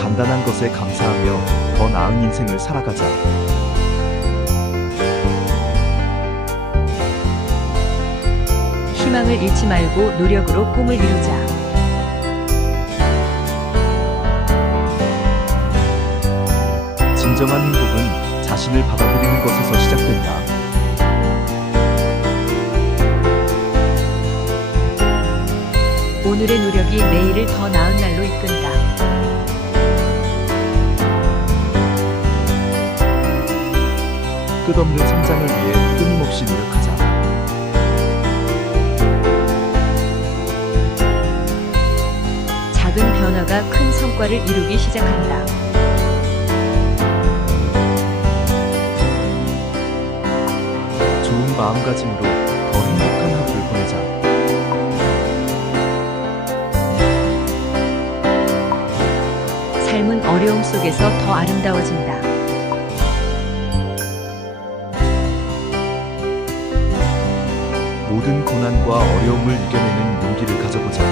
간단한 것에 감사하며 더 나은 인생을 살아가자. 희망을 잃지 말고 노력으로 꿈을 이루자. 진정한 행복은 자신을 받아들이는 것에서 시작된다. 오늘의 노력이 내일을 더 나은 날로 이끈다. 끝없는 성장을 위해 끊임없이 노력하자. 작은 변화가 큰 성과를 이루기 시작한다. 좋은 마음가짐으로 더 행복한 하루를 보내자. 삶은 어려움 속에서 더 아름다워진다. 모든 고난과 어려움을 이겨내는 용기를 가져보자.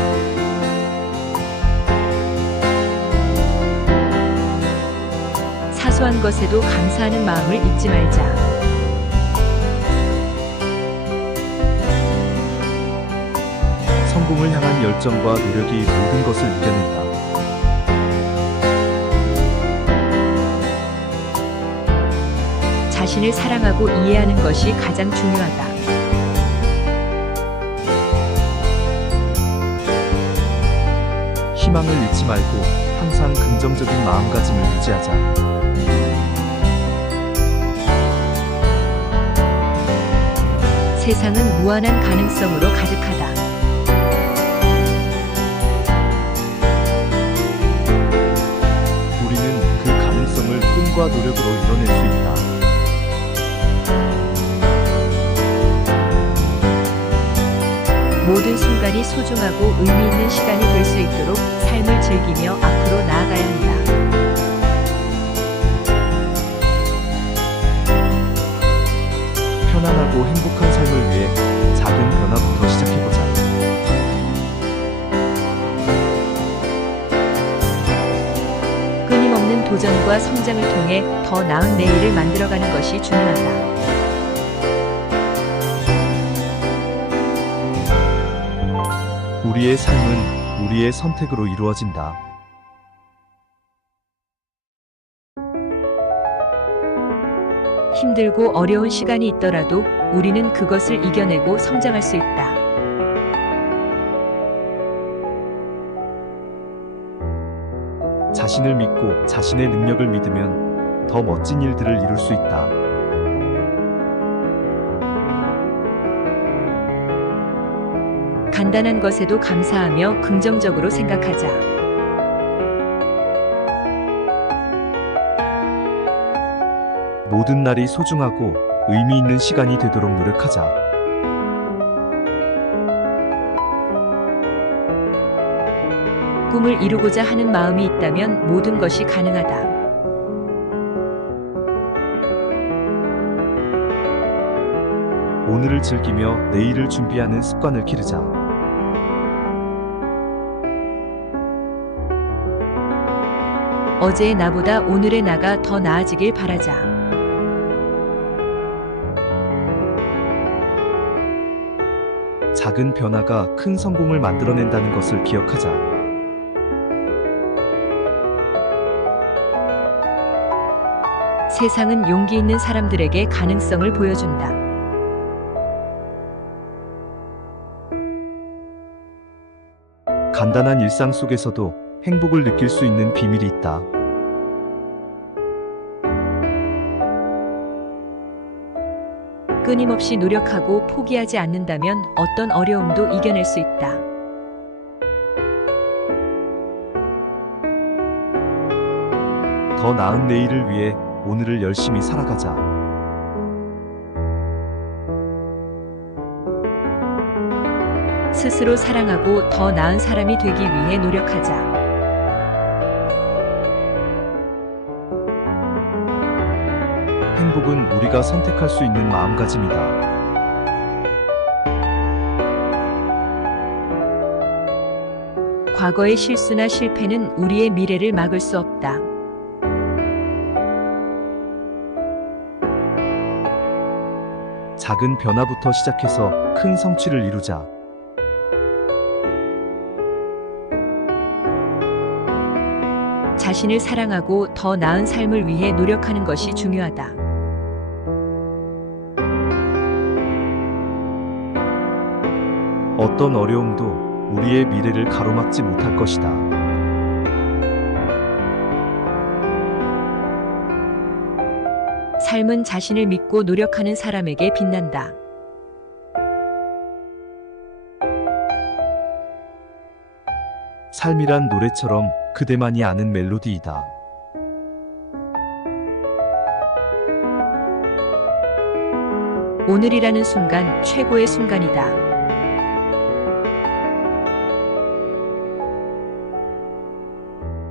사소한 것에도 감사하는 마음을 잊지 말자. 성공을 향한 열정과 노력이 모든 것을 이겨낸다. 자신을 사랑하고 이해하는 것이 가장 중요하다. 희망을 잃지 말고 항상 긍정적인 마음가짐을 유지하자. 세상은 무한한 가능성으로 가득하다. 우리는 그 가능성을 꿈과 노력으로 이뤄낼 수 있다. 모든 순간이 소중하고 의미 있는 시간이 될 수 있도록 삶을 즐기며 앞으로 나아가야 한다. 편안하고 행복한 삶을 위해 작은 변화부터 시작해보자. 끊임없는 도전과 성장을 통해 더 나은 내일을 만들어가는 것이 중요하다. 우리의 삶은 우리의 선택으로 이루어진다. 힘들고 어려운 시간이 있더라도 우리는 그것을 이겨내고 성장할 수 있다. 자신을 믿고 자신의 능력을 믿으면 더 멋진 일들을 이룰 수 있다. 간단한 것에도 감사하며 긍정적으로 생각하자. 모든 날이 소중하고 의미 있는 시간이 되도록 노력하자. 꿈을 이루고자 하는 마음이 있다면 모든 것이 가능하다. 오늘을 즐기며 내일을 준비하는 습관을 기르자. 어제의 나보다 오늘의 나가 더 나아지길 바라자. 작은 변화가 큰 성공을 만들어낸다는 것을 기억하자. 세상은 용기 있는 사람들에게 가능성을 보여준다. 간단한 일상 속에서도 행복을 느낄 수 있는 비밀이 있다. 끊임없이 노력하고 포기하지 않는다면 어떤 어려움도 이겨낼 수 있다. 더 나은 내일을 위해 오늘을 열심히 살아가자. 스스로 사랑하고 더 나은 사람이 되기 위해 노력하자. 행복은 우리가 선택할 수 있는 마음가짐이다. 과거의 실수나 실패는 우리의 미래를 막을 수 없다. 작은 변화부터 시작해서 큰 성취를 이루자. 자신을 사랑하고 더 나은 삶을 위해 노력하는 것이 중요하다. 어떤 어려움도 우리의 미래를 가로막지 못할 것이다. 삶은 자신을 믿고 노력하는 사람에게 빛난다. 삶이란 노래처럼 그대만이 아는 멜로디이다. 오늘이라는 순간 최고의 순간이다.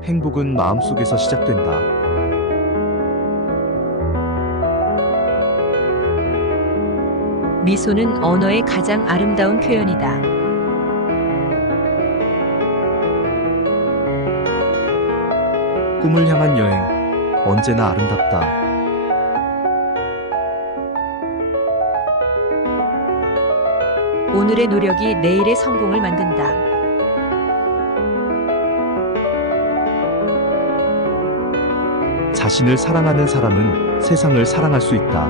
행복은 마음속에서 시작된다. 미소는 언어의 가장 아름다운 표현이다. 꿈을 향한 여행, 언제나 아름답다. 오늘의 노력이 내일의 성공을 만든다. 자신을 사랑하는 사람은 세상을 사랑할 수 있다.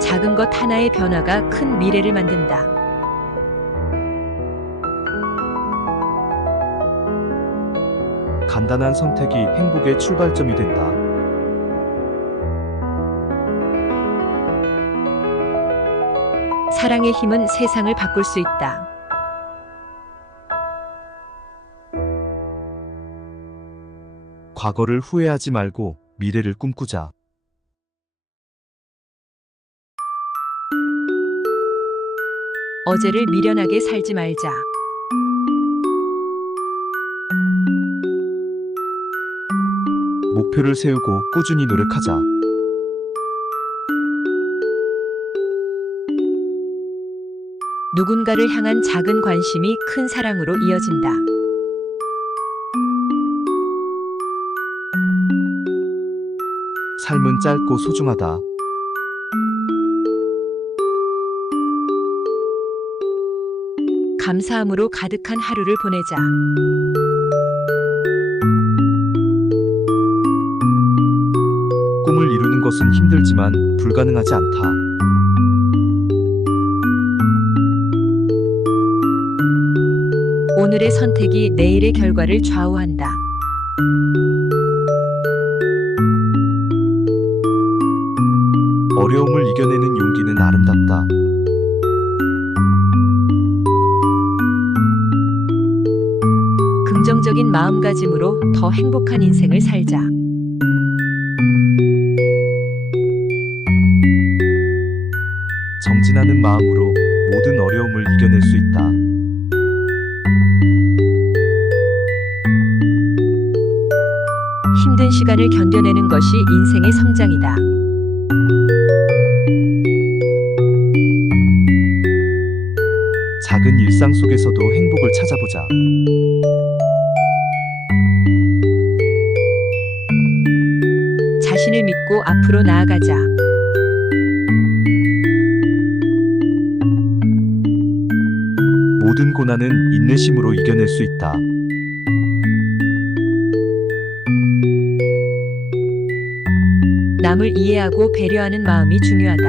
작은 것 하나의 변화가 큰 미래를 만든다. 간단한 선택이 행복의 출발점이 된다. 사랑의 힘은 세상을 바꿀 수 있다. 과거를 후회하지 말고 미래를 꿈꾸자. 어제를 미련하게 살지 말자. 목표를 세우고 꾸준히 노력하자. 누군가를 향한 작은 관심이 큰 사랑으로 이어진다. 삶은 짧고 소중하다. 감사함으로 가득한 하루를 보내자. 것은 힘들지만 불가능하지 않다. 오늘의 선택이 내일의 결과를 좌우한다. 어려움을 이겨내는 용기는 아름답다. 긍정적인 마음가짐으로 더 행복한 인생을 살자. 정진하는 마음으로 모든 어려움을 이겨낼 수 있다. 힘든 시간을 견뎌내는 것이 인생의 성장이다. 작은 일상 속에서도 행복을 찾아보자. 자신을 믿고 앞으로 나아가자. 모든 고난은 인내심으로 이겨낼 수 있다. 남을 이해하고 배려하는 마음이 중요하다.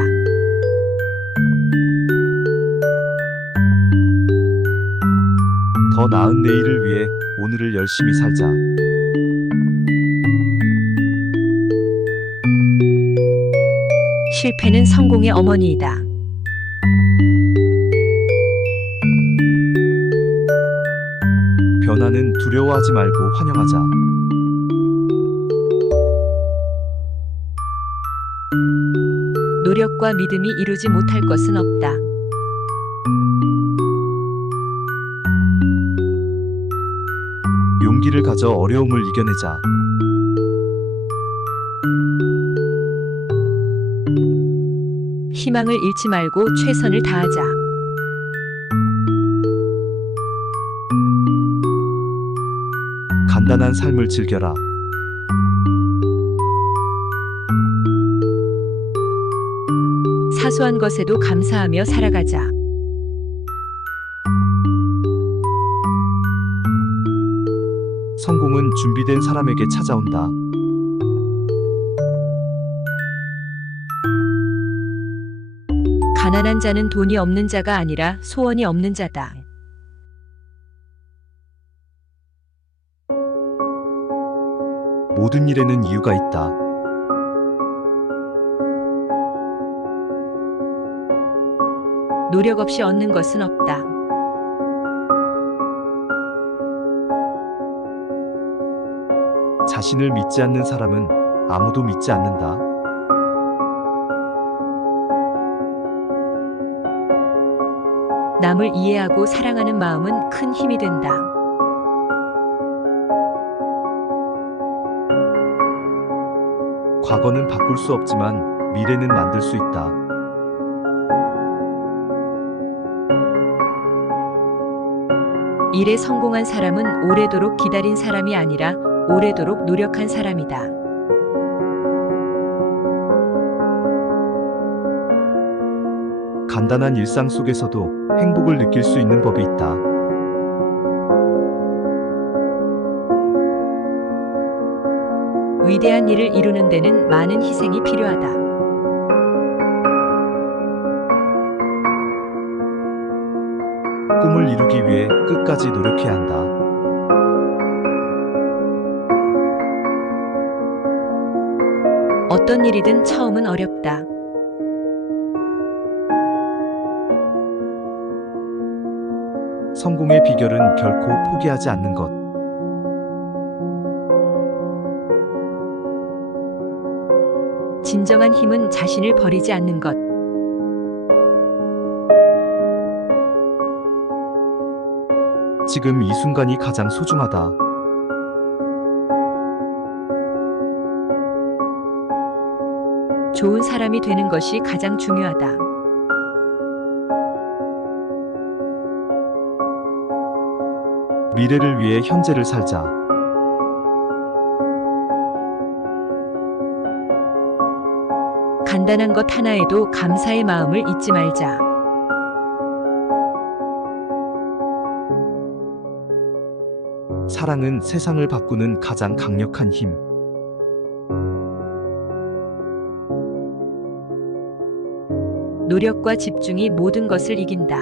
더 나은 내일을 위해 오늘을 열심히 살자. 실패는 성공의 어머니이다. 변화는 두려워하지 말고 환영하자. 노력과 믿음이 이루지 못할 것은 없다. 용기를 가져 어려움을 이겨내자. 희망을 잃지 말고 최선을 다하자. 간단한 삶을 즐겨라. 사소한 것에도 감사하며 살아가자. 성공은 준비된 사람에게 찾아온다. 가난한 자는 돈이 없는 자가 아니라 소원이 없는 자다. 모든 일에는 이유가 있다. 노력 없이 얻는 것은 없다. 자신을 믿지 않는 사람은 아무도 믿지 않는다. 남을 이해하고 사랑하는 마음은 큰 힘이 된다. 과거는 바꿀 수 없지만 미래는 만들 수 있다. 일에 성공한 사람은 오래도록 기다린 사람이 아니라 오래도록 노력한 사람이다. 간단한 일상 속에서도 행복을 느낄 수 있는 법이 있다. 위대한 일을 이루는 데는 많은 희생이 필요하다. 꿈을 이루기 위해 끝까지 노력해야 한다. 어떤 일이든 처음은 어렵다. 성공의 비결은 결코 포기하지 않는 것. 진정한 힘은 자신을 버리지 않는 것. 지금 이 순간이 가장 소중하다. 좋은 사람이 되는 것이 가장 중요하다. 미래를 위해 현재를 살자. 간단한 것 하나에도 감사의 마음을 잊지 말자. 사랑은 세상을 바꾸는 가장 강력한 힘. 노력과 집중이 모든 것을 이긴다.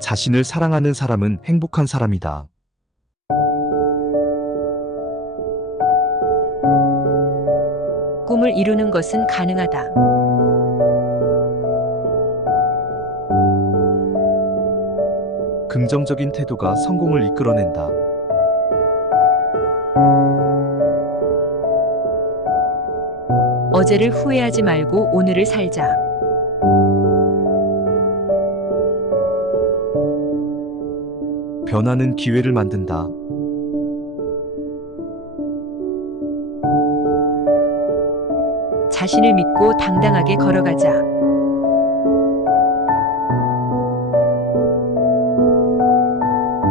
자신을 사랑하는 사람은 행복한 사람이다. 꿈을 이루는 것은 가능하다. 긍정적인 태도가 성공을 이끌어낸다. 어제를 후회하지 말고 오늘을 살자. 변화는 기회를 만든다. 자신을 믿고 당당하게 걸어가자.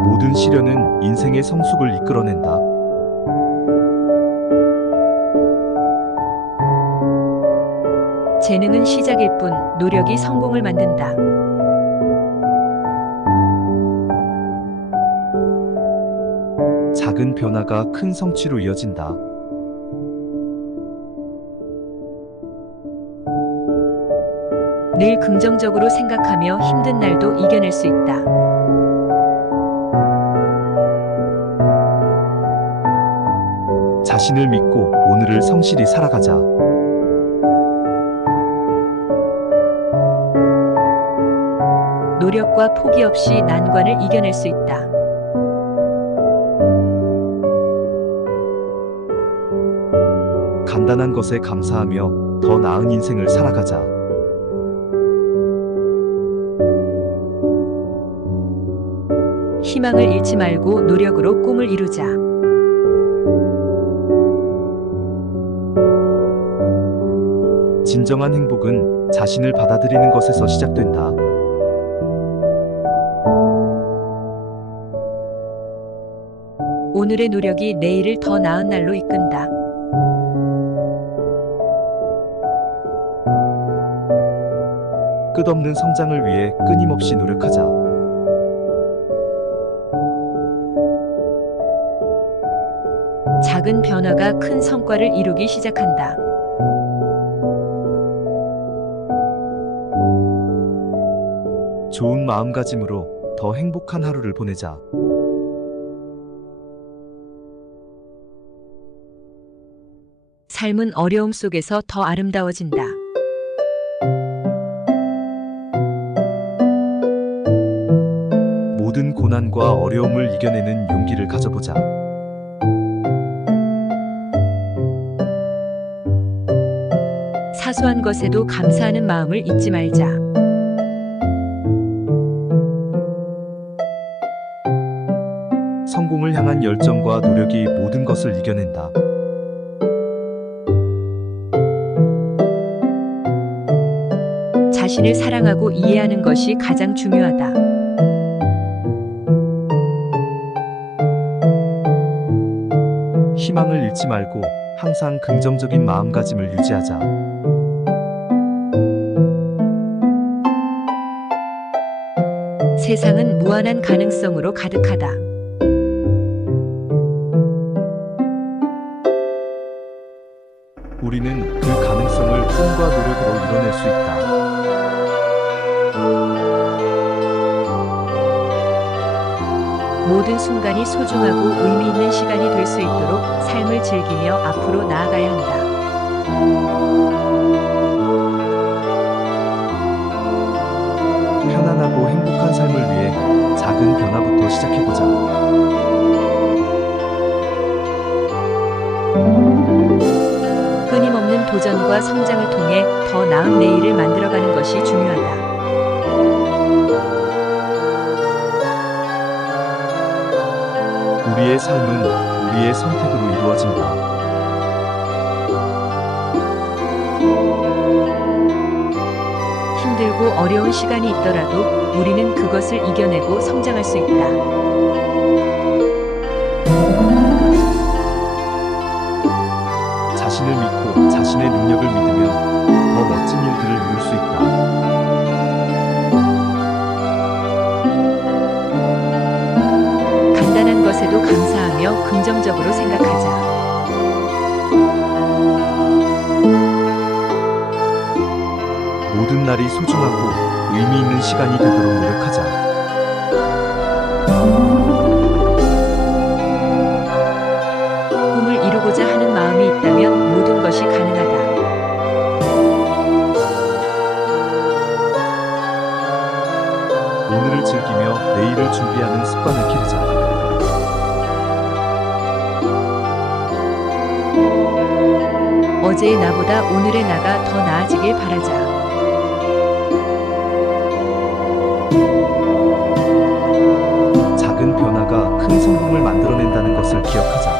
모든 시련은 인생의 성숙을 이끌어낸다. 재능은 시작일 뿐 노력이 성공을 만든다. 작은 변화가 큰 성취로 이어진다. 늘 긍정적으로 생각하며 힘든 날도 이겨낼 수 있다. 자신을 믿고 오늘을 성실히 살아가자. 노력과 포기 없이 난관을 이겨낼 수 있다. 간단한 것에 감사하며 더 나은 인생을 살아가자. 희망을 잃지 말고 노력으로 꿈을 이루자. 진정한 행복은 자신을 받아들이는 것에서 시작된다. 오늘의 노력이 내일을 더 나은 날로 이끈다. 끝없는 성장을 위해 끊임없이 노력하자. 작은 변화가 큰 성과를 이루기 시작한다. 좋은 마음가짐으로 더 행복한 하루를 보내자. 삶은 어려움 속에서 더 아름다워진다. 모든 고난과 어려움을 이겨내는 용기를 가져보자. 사소한 것에도 감사하는 마음을 잊지 말자. 성공을 향한 열정과 노력이 모든 것을 이겨낸다. 자신을 사랑하고 이해하는 것이 가장 중요하다. 희망을 잃지 말고 항상 긍정적인 마음가짐을 유지하자. 세상은 무한한 가능성으로 가득하다. 우리는 그 가능성을 꿈과 노력으로 이뤄낼 수 있다. 모든 순간이 소중하고 의미 있는 시간이 될 수 있도록 삶을 즐기며 앞으로 나아가야 한다. 편안하고 행복한 삶을 위해 작은 변화부터 시작해보자. 끊임없는 도전과 성장을 통해 더 나은 내일을 만들어가는 것이 중요하다. 우리의 삶은 우리의 선택으로 이루어진다. 힘들고 어려운 시간이 있더라도 우리는 그것을 이겨내고 성장할 수 있다. 자신을 믿고 자신의 능력을 믿으면 더 멋진 일들을 이룰 수 있다. 간단한 것에도 감사하며 긍정적으로 생각하자. 모든 날이 소중하고 의미 있는 시간이 되도록 노력하자. 꿈을 이루고자 하는 마음이 있다면 모든 것이 가능하다. 오늘을 즐기며 내일을 준비하는 습관을 기르자. 어제의 나보다 오늘의 나가 더 나아지길 바라자. 작은 변화가 큰 성공을 만들어낸다는 것을 기억하자.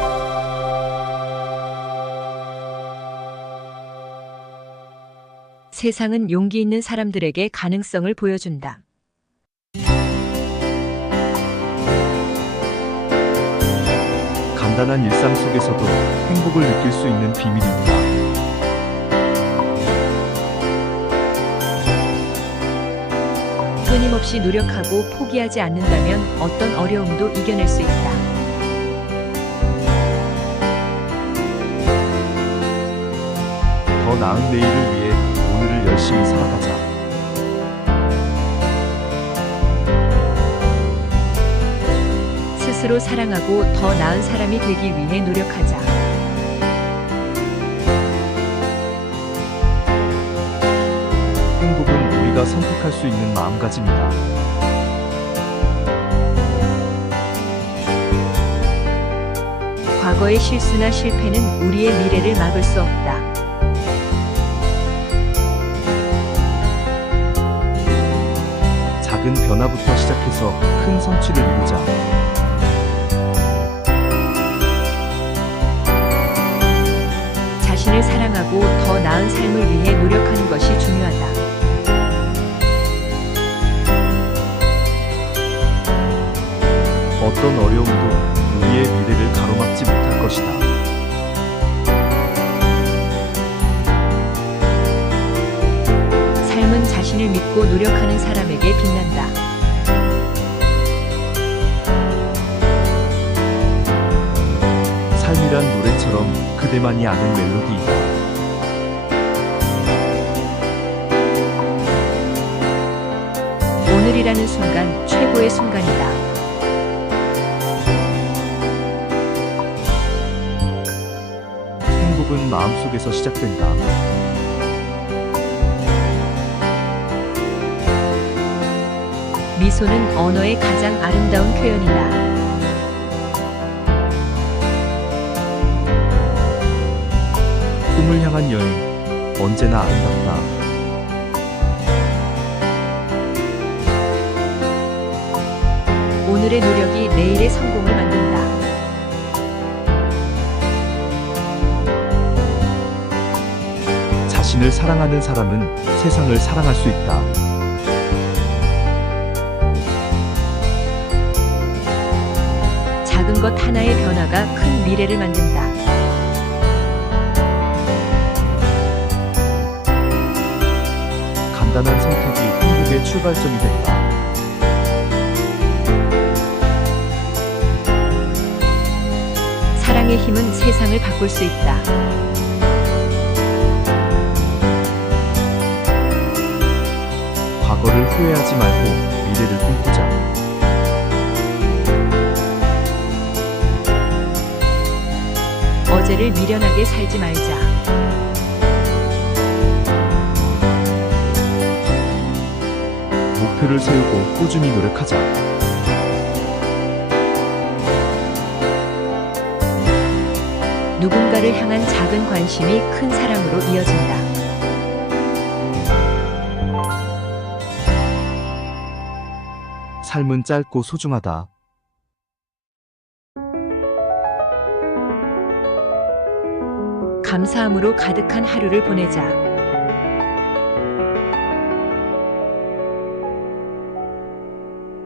세상은 용기 있는 사람들에게 가능성을 보여준다. 간단한 일상 속에서도 행복을 느낄 수 있는 비밀입니다. 끊임없이 노력하고 포기하지 않는다면 어떤 어려움도 이겨낼 수 있다. 더 나은 내일을 위해 오늘을 열심히 살아가자. 스스로 사랑하고 더 나은 사람이 되기 위해 노력하자. 행복은 우리가 선택할 수 있는 마음가짐이다. 과거의 실수나 실패는 우리의 미래를 막을 수 없다. 작은 변화부터 시작해서 큰 성취를 이루자. 자신을 사랑하고 더 나은 삶을 위해 노력하는 것이 중요하다. 어떤 어려움도 우리의 미래를 가로막지 못할 것이다. 삶은 자신을 믿고 노력하는 사람에게 빛난다. 삶이란 노래처럼 그대만이 아는 멜로디이다. 오늘이라는 순간 최고의 순간이다. 행복은 마음속에서 시작된다. 미소는 언어의 가장 아름다운 표현이다. 꿈을 향한 여행, 언제나 아름답다. 오늘의 노력이 내일의 성공을 만든다. 자신을 사랑하는 사람은 세상을 사랑할 수 있다. 작은 것 하나의 변화가 큰 미래를 만든다. 간단한 선택이 행복의 출발점이 된다. 사랑의 힘은 세상을 바꿀 수 있다. 과거를 후회하지 말고 미래를 꿈꾸자. 어제를 미련하게 살지 말자. 목표를 세우고 꾸준히 노력하자. 누군가를 향한 작은 관심이 큰 사랑으로 이어진다. 삶은 짧고 소중하다. 감사함으로 가득한 하루를 보내자.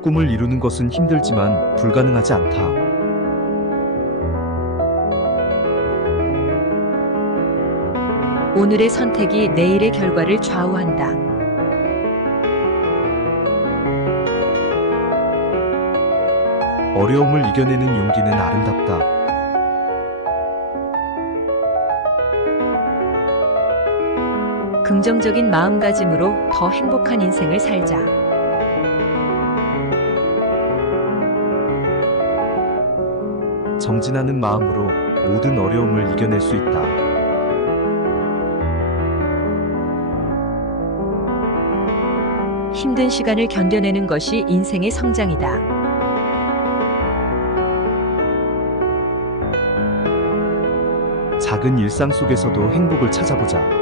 꿈을 이루는 것은 힘들지만 불가능하지 않다. 오늘의 선택이 내일의 결과를 좌우한다. 어려움을 이겨내는 용기는 아름답다. 긍정적인 마음가짐으로 더 행복한 인생을 살자. 정진하는 마음으로 모든 어려움을 이겨낼 수 있다. 힘든 시간을 견뎌내는 것이 인생의 성장이다. 작은 일상 속에서도 행복을 찾아보자.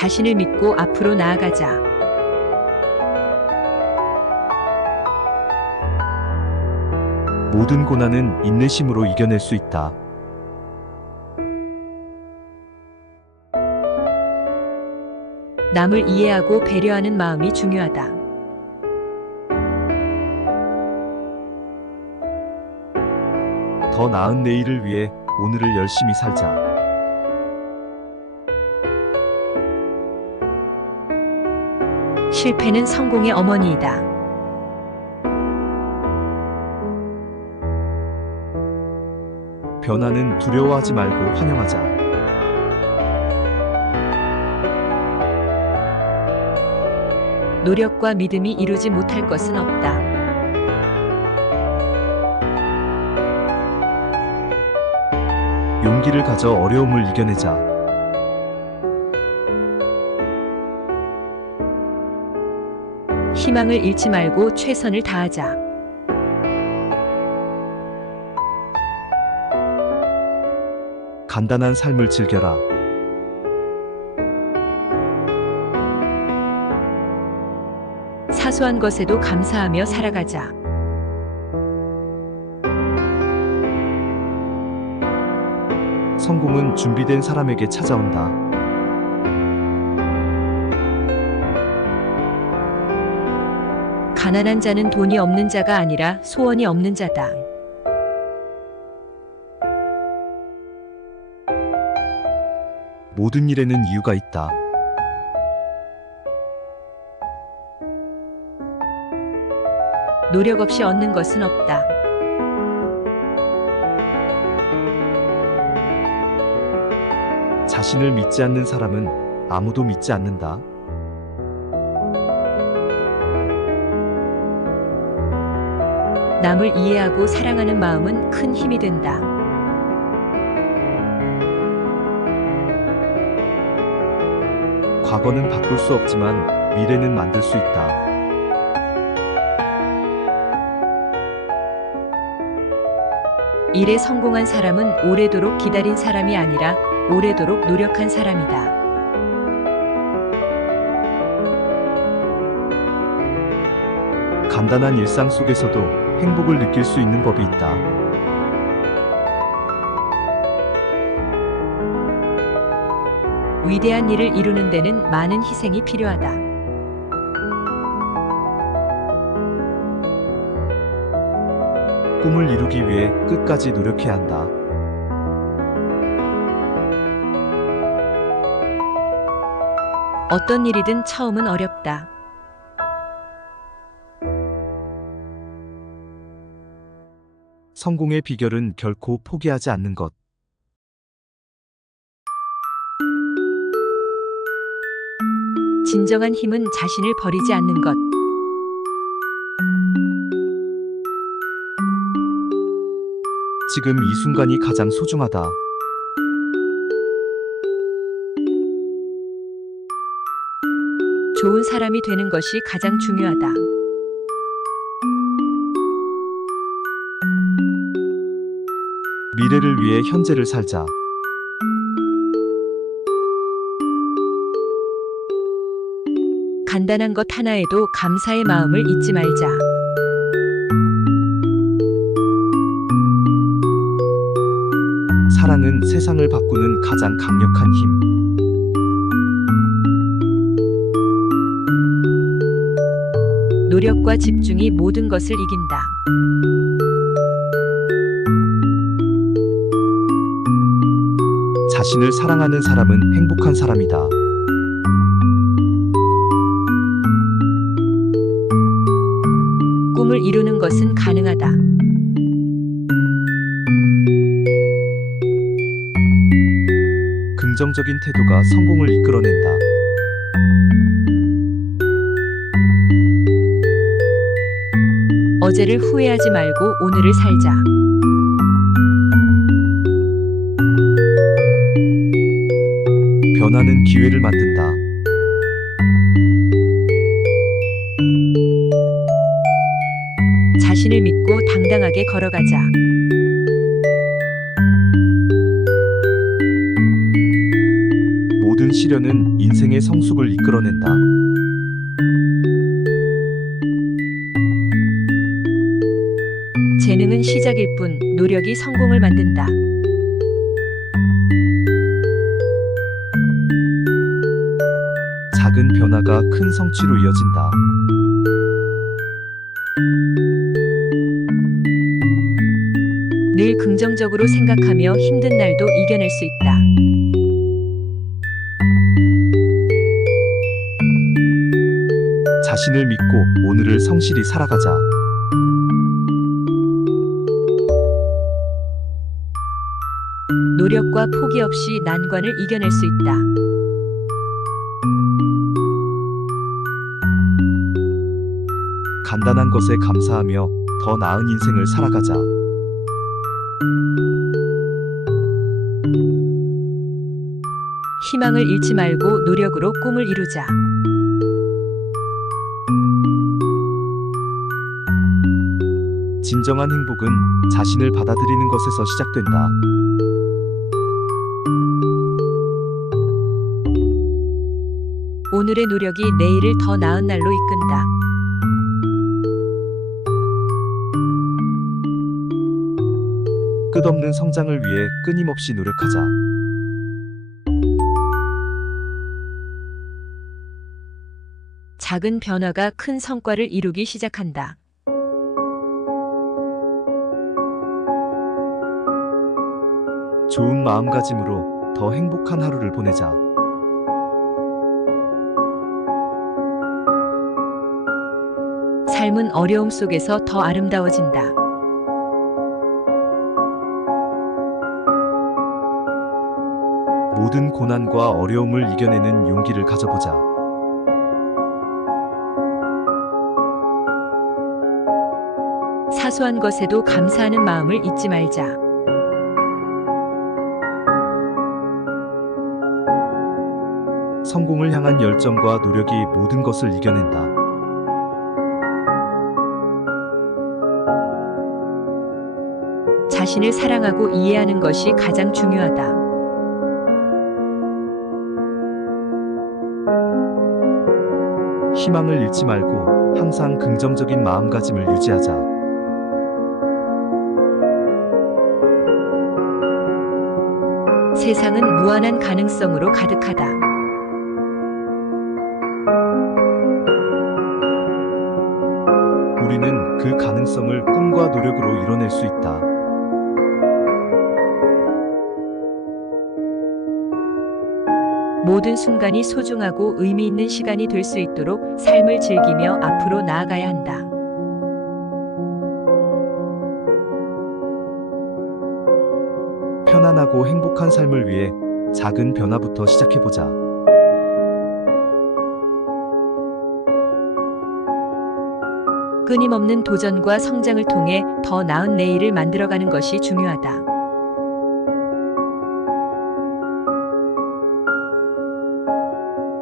자신을 믿고 앞으로 나아가자. 모든 고난은 인내심으로 이겨낼 수 있다. 남을 이해하고 배려하는 마음이 중요하다. 더 나은 내일을 위해 오늘을 열심히 살자. 실패는 성공의 어머니이다. 변화는 두려워하지 말고 환영하자. 노력과 믿음이 이루지 못할 것은 없다. 용기를 가져 어려움을 이겨내자. 희망을 잃지 말고 최선을 다하자. 간단한 삶을 즐겨라. 사소한 것에도 감사하며 살아가자. 성공은 준비된 사람에게 찾아온다. 가난한 자는 돈이 없는 자가 아니라 소원이 없는 자다. 모든 일에는 이유가 있다. 노력 없이 얻는 것은 없다. 자신을 믿지 않는 사람은 아무도 믿지 않는다. 남을 이해하고 사랑하는 마음은 큰 힘이 된다. 과거는 바꿀 수 없지만 미래는 만들 수 있다. 일에 성공한 사람은 오래도록 기다린 사람이 아니라 오래도록 노력한 사람이다. 간단한 일상 속에서도 행복을 느낄 수 있는 법이 있다. 위대한 일을 이루는 데는 많은 희생이 필요하다. 꿈을 이루기 위해 끝까지 노력해야 한다. 어떤 일이든 처음은 어렵다. 성공의 비결은 결코 포기하지 않는 것. 진정한 힘은 자신을 버리지 않는 것. 지금 이 순간이 가장 소중하다. 좋은 사람이 되는 것이 가장 중요하다. 미래를 위해 현재를 살자. 간단한 것 하나에도 감사의 마음을 잊지 말자. 사랑은 세상을 바꾸는 가장 강력한 힘. 노력과 집중이 모든 것을 이긴다. 자신을 사랑하는 사람은 행복한 사람이다. 꿈을 이루는 것은 가능하다. 긍정적인 태도가 성공을 이끌어낸다. 어제를 후회하지 말고 오늘을 살자. 변화는 기회를 만든다. 자신을 믿고 당당하게 걸어가자. 모든 시련은 인생의 성숙을 이끌어낸다. 재능은 시작일 뿐 노력이 성공을 만든다. 작은 변화가 큰 성취로 이어진다. 늘 긍정적으로 생각하며 힘든 날도 이겨낼 수 있다. 자신을 믿고 오늘을 성실히 살아가자. 노력과 포기 없이 난관을 이겨낼 수 있다. 간단한 것에 감사하며 더 나은 인생을 살아가자. 희망을 잃지 말고 노력으로 꿈을 이루자. 진정한 행복은 자신을 받아들이는 것에서 시작된다. 오늘의 노력이 내일을 더 나은 날로 이끈다. 끝없는 성장을 위해 끊임없이 노력하자. 작은 변화가 큰 성과를 이루기 시작한다. 좋은 마음가짐으로 더 행복한 하루를 보내자. 삶은 어려움 속에서 더 아름다워진다. 모든 고난과 어려움을 이겨내는 용기를 가져보자. 사소한 것에도 감사하는 마음을 잊지 말자. 성공을 향한 열정과 노력이 모든 것을 이겨낸다. 자신을 사랑하고 이해하는 것이 가장 중요하다. 희망을 잃지 말고 항상 긍정적인 마음가짐을 유지하자. 세상은 무한한 가능성으로 가득하다. 우리는 그 가능성을 꿈과 노력으로 이뤄낼 수 있다. 모든 순간이 소중하고 의미 있는 시간이 될 수 있도록 삶을 즐기며 앞으로 나아가야 한다. 편안하고 행복한 삶을 위해 작은 변화부터 시작해보자. 끊임없는 도전과 성장을 통해 더 나은 내일을 만들어가는 것이 중요하다.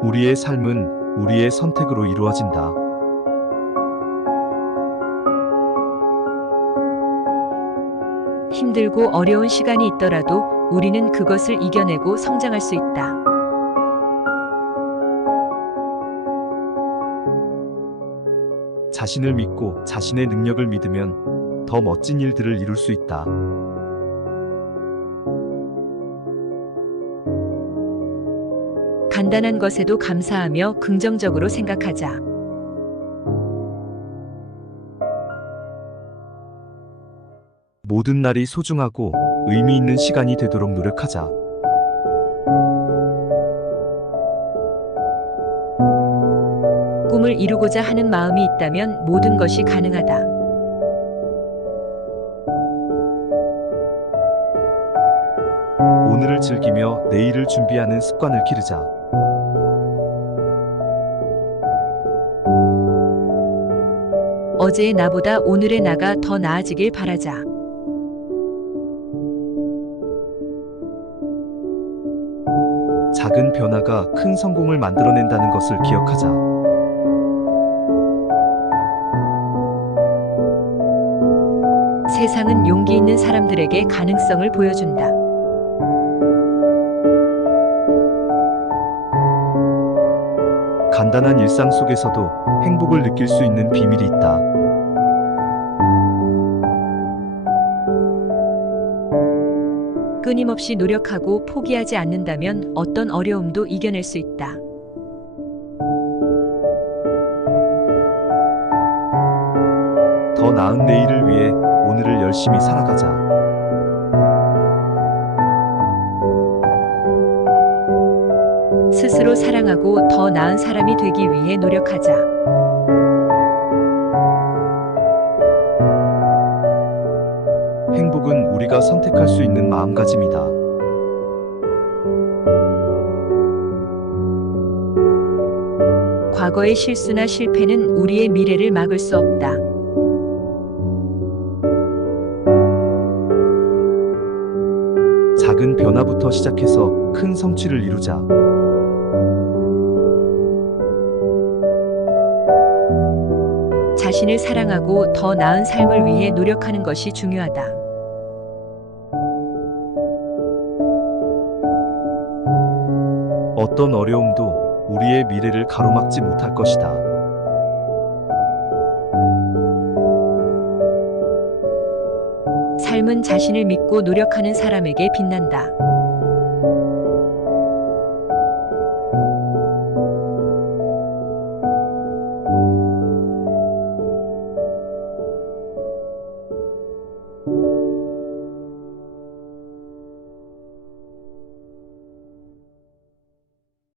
우리의 삶은 우리의 선택으로 이루어진다. 힘들고 어려운 시간이 있더라도 우리는 그것을 이겨내고 성장할 수 있다. 자신을 믿고 자신의 능력을 믿으면 더 멋진 일들을 이룰 수 있다. 간단한 것에도 감사하며 긍정적으로 생각하자. 모든 날이 소중하고 의미 있는 시간이 되도록 노력하자. 꿈을 이루고자 하는 마음이 있다면 모든 것이 가능하다. 오늘을 즐기며 내일을 준비하는 습관을 기르자. 어제의 나보다 오늘의 나가 더 나아지길 바라자. 작은 변화가 큰 성공을 만들어낸다는 것을 기억하자. 세상은 용기 있는 사람들에게 가능성을 보여준다. 간단한 일상 속에서도 행복을 느낄 수 있는 비밀이 있다. 끊임없이 노력하고 포기하지 않는다면 어떤 어려움도 이겨낼 수 있다. 더 나은 내일을 위해 오늘을 열심히 살아가자. 스스로 사랑하고 더 나은 사람이 되기 위해 노력하자. 행복은 우리가 선택할 수 있는 마음가짐이다. 과거의 실수나 실패는 우리의 미래를 막을 수 없다. 작은 변화부터 시작해서 큰 성취를 이루자. 자신을 사랑하고 더 나은 삶을 위해 노력하는 것이 중요하다. 어떤 어려움도 우리의 미래를 가로막지 못할 것이다. 삶은 자신을 믿고 노력하는 사람에게 빛난다.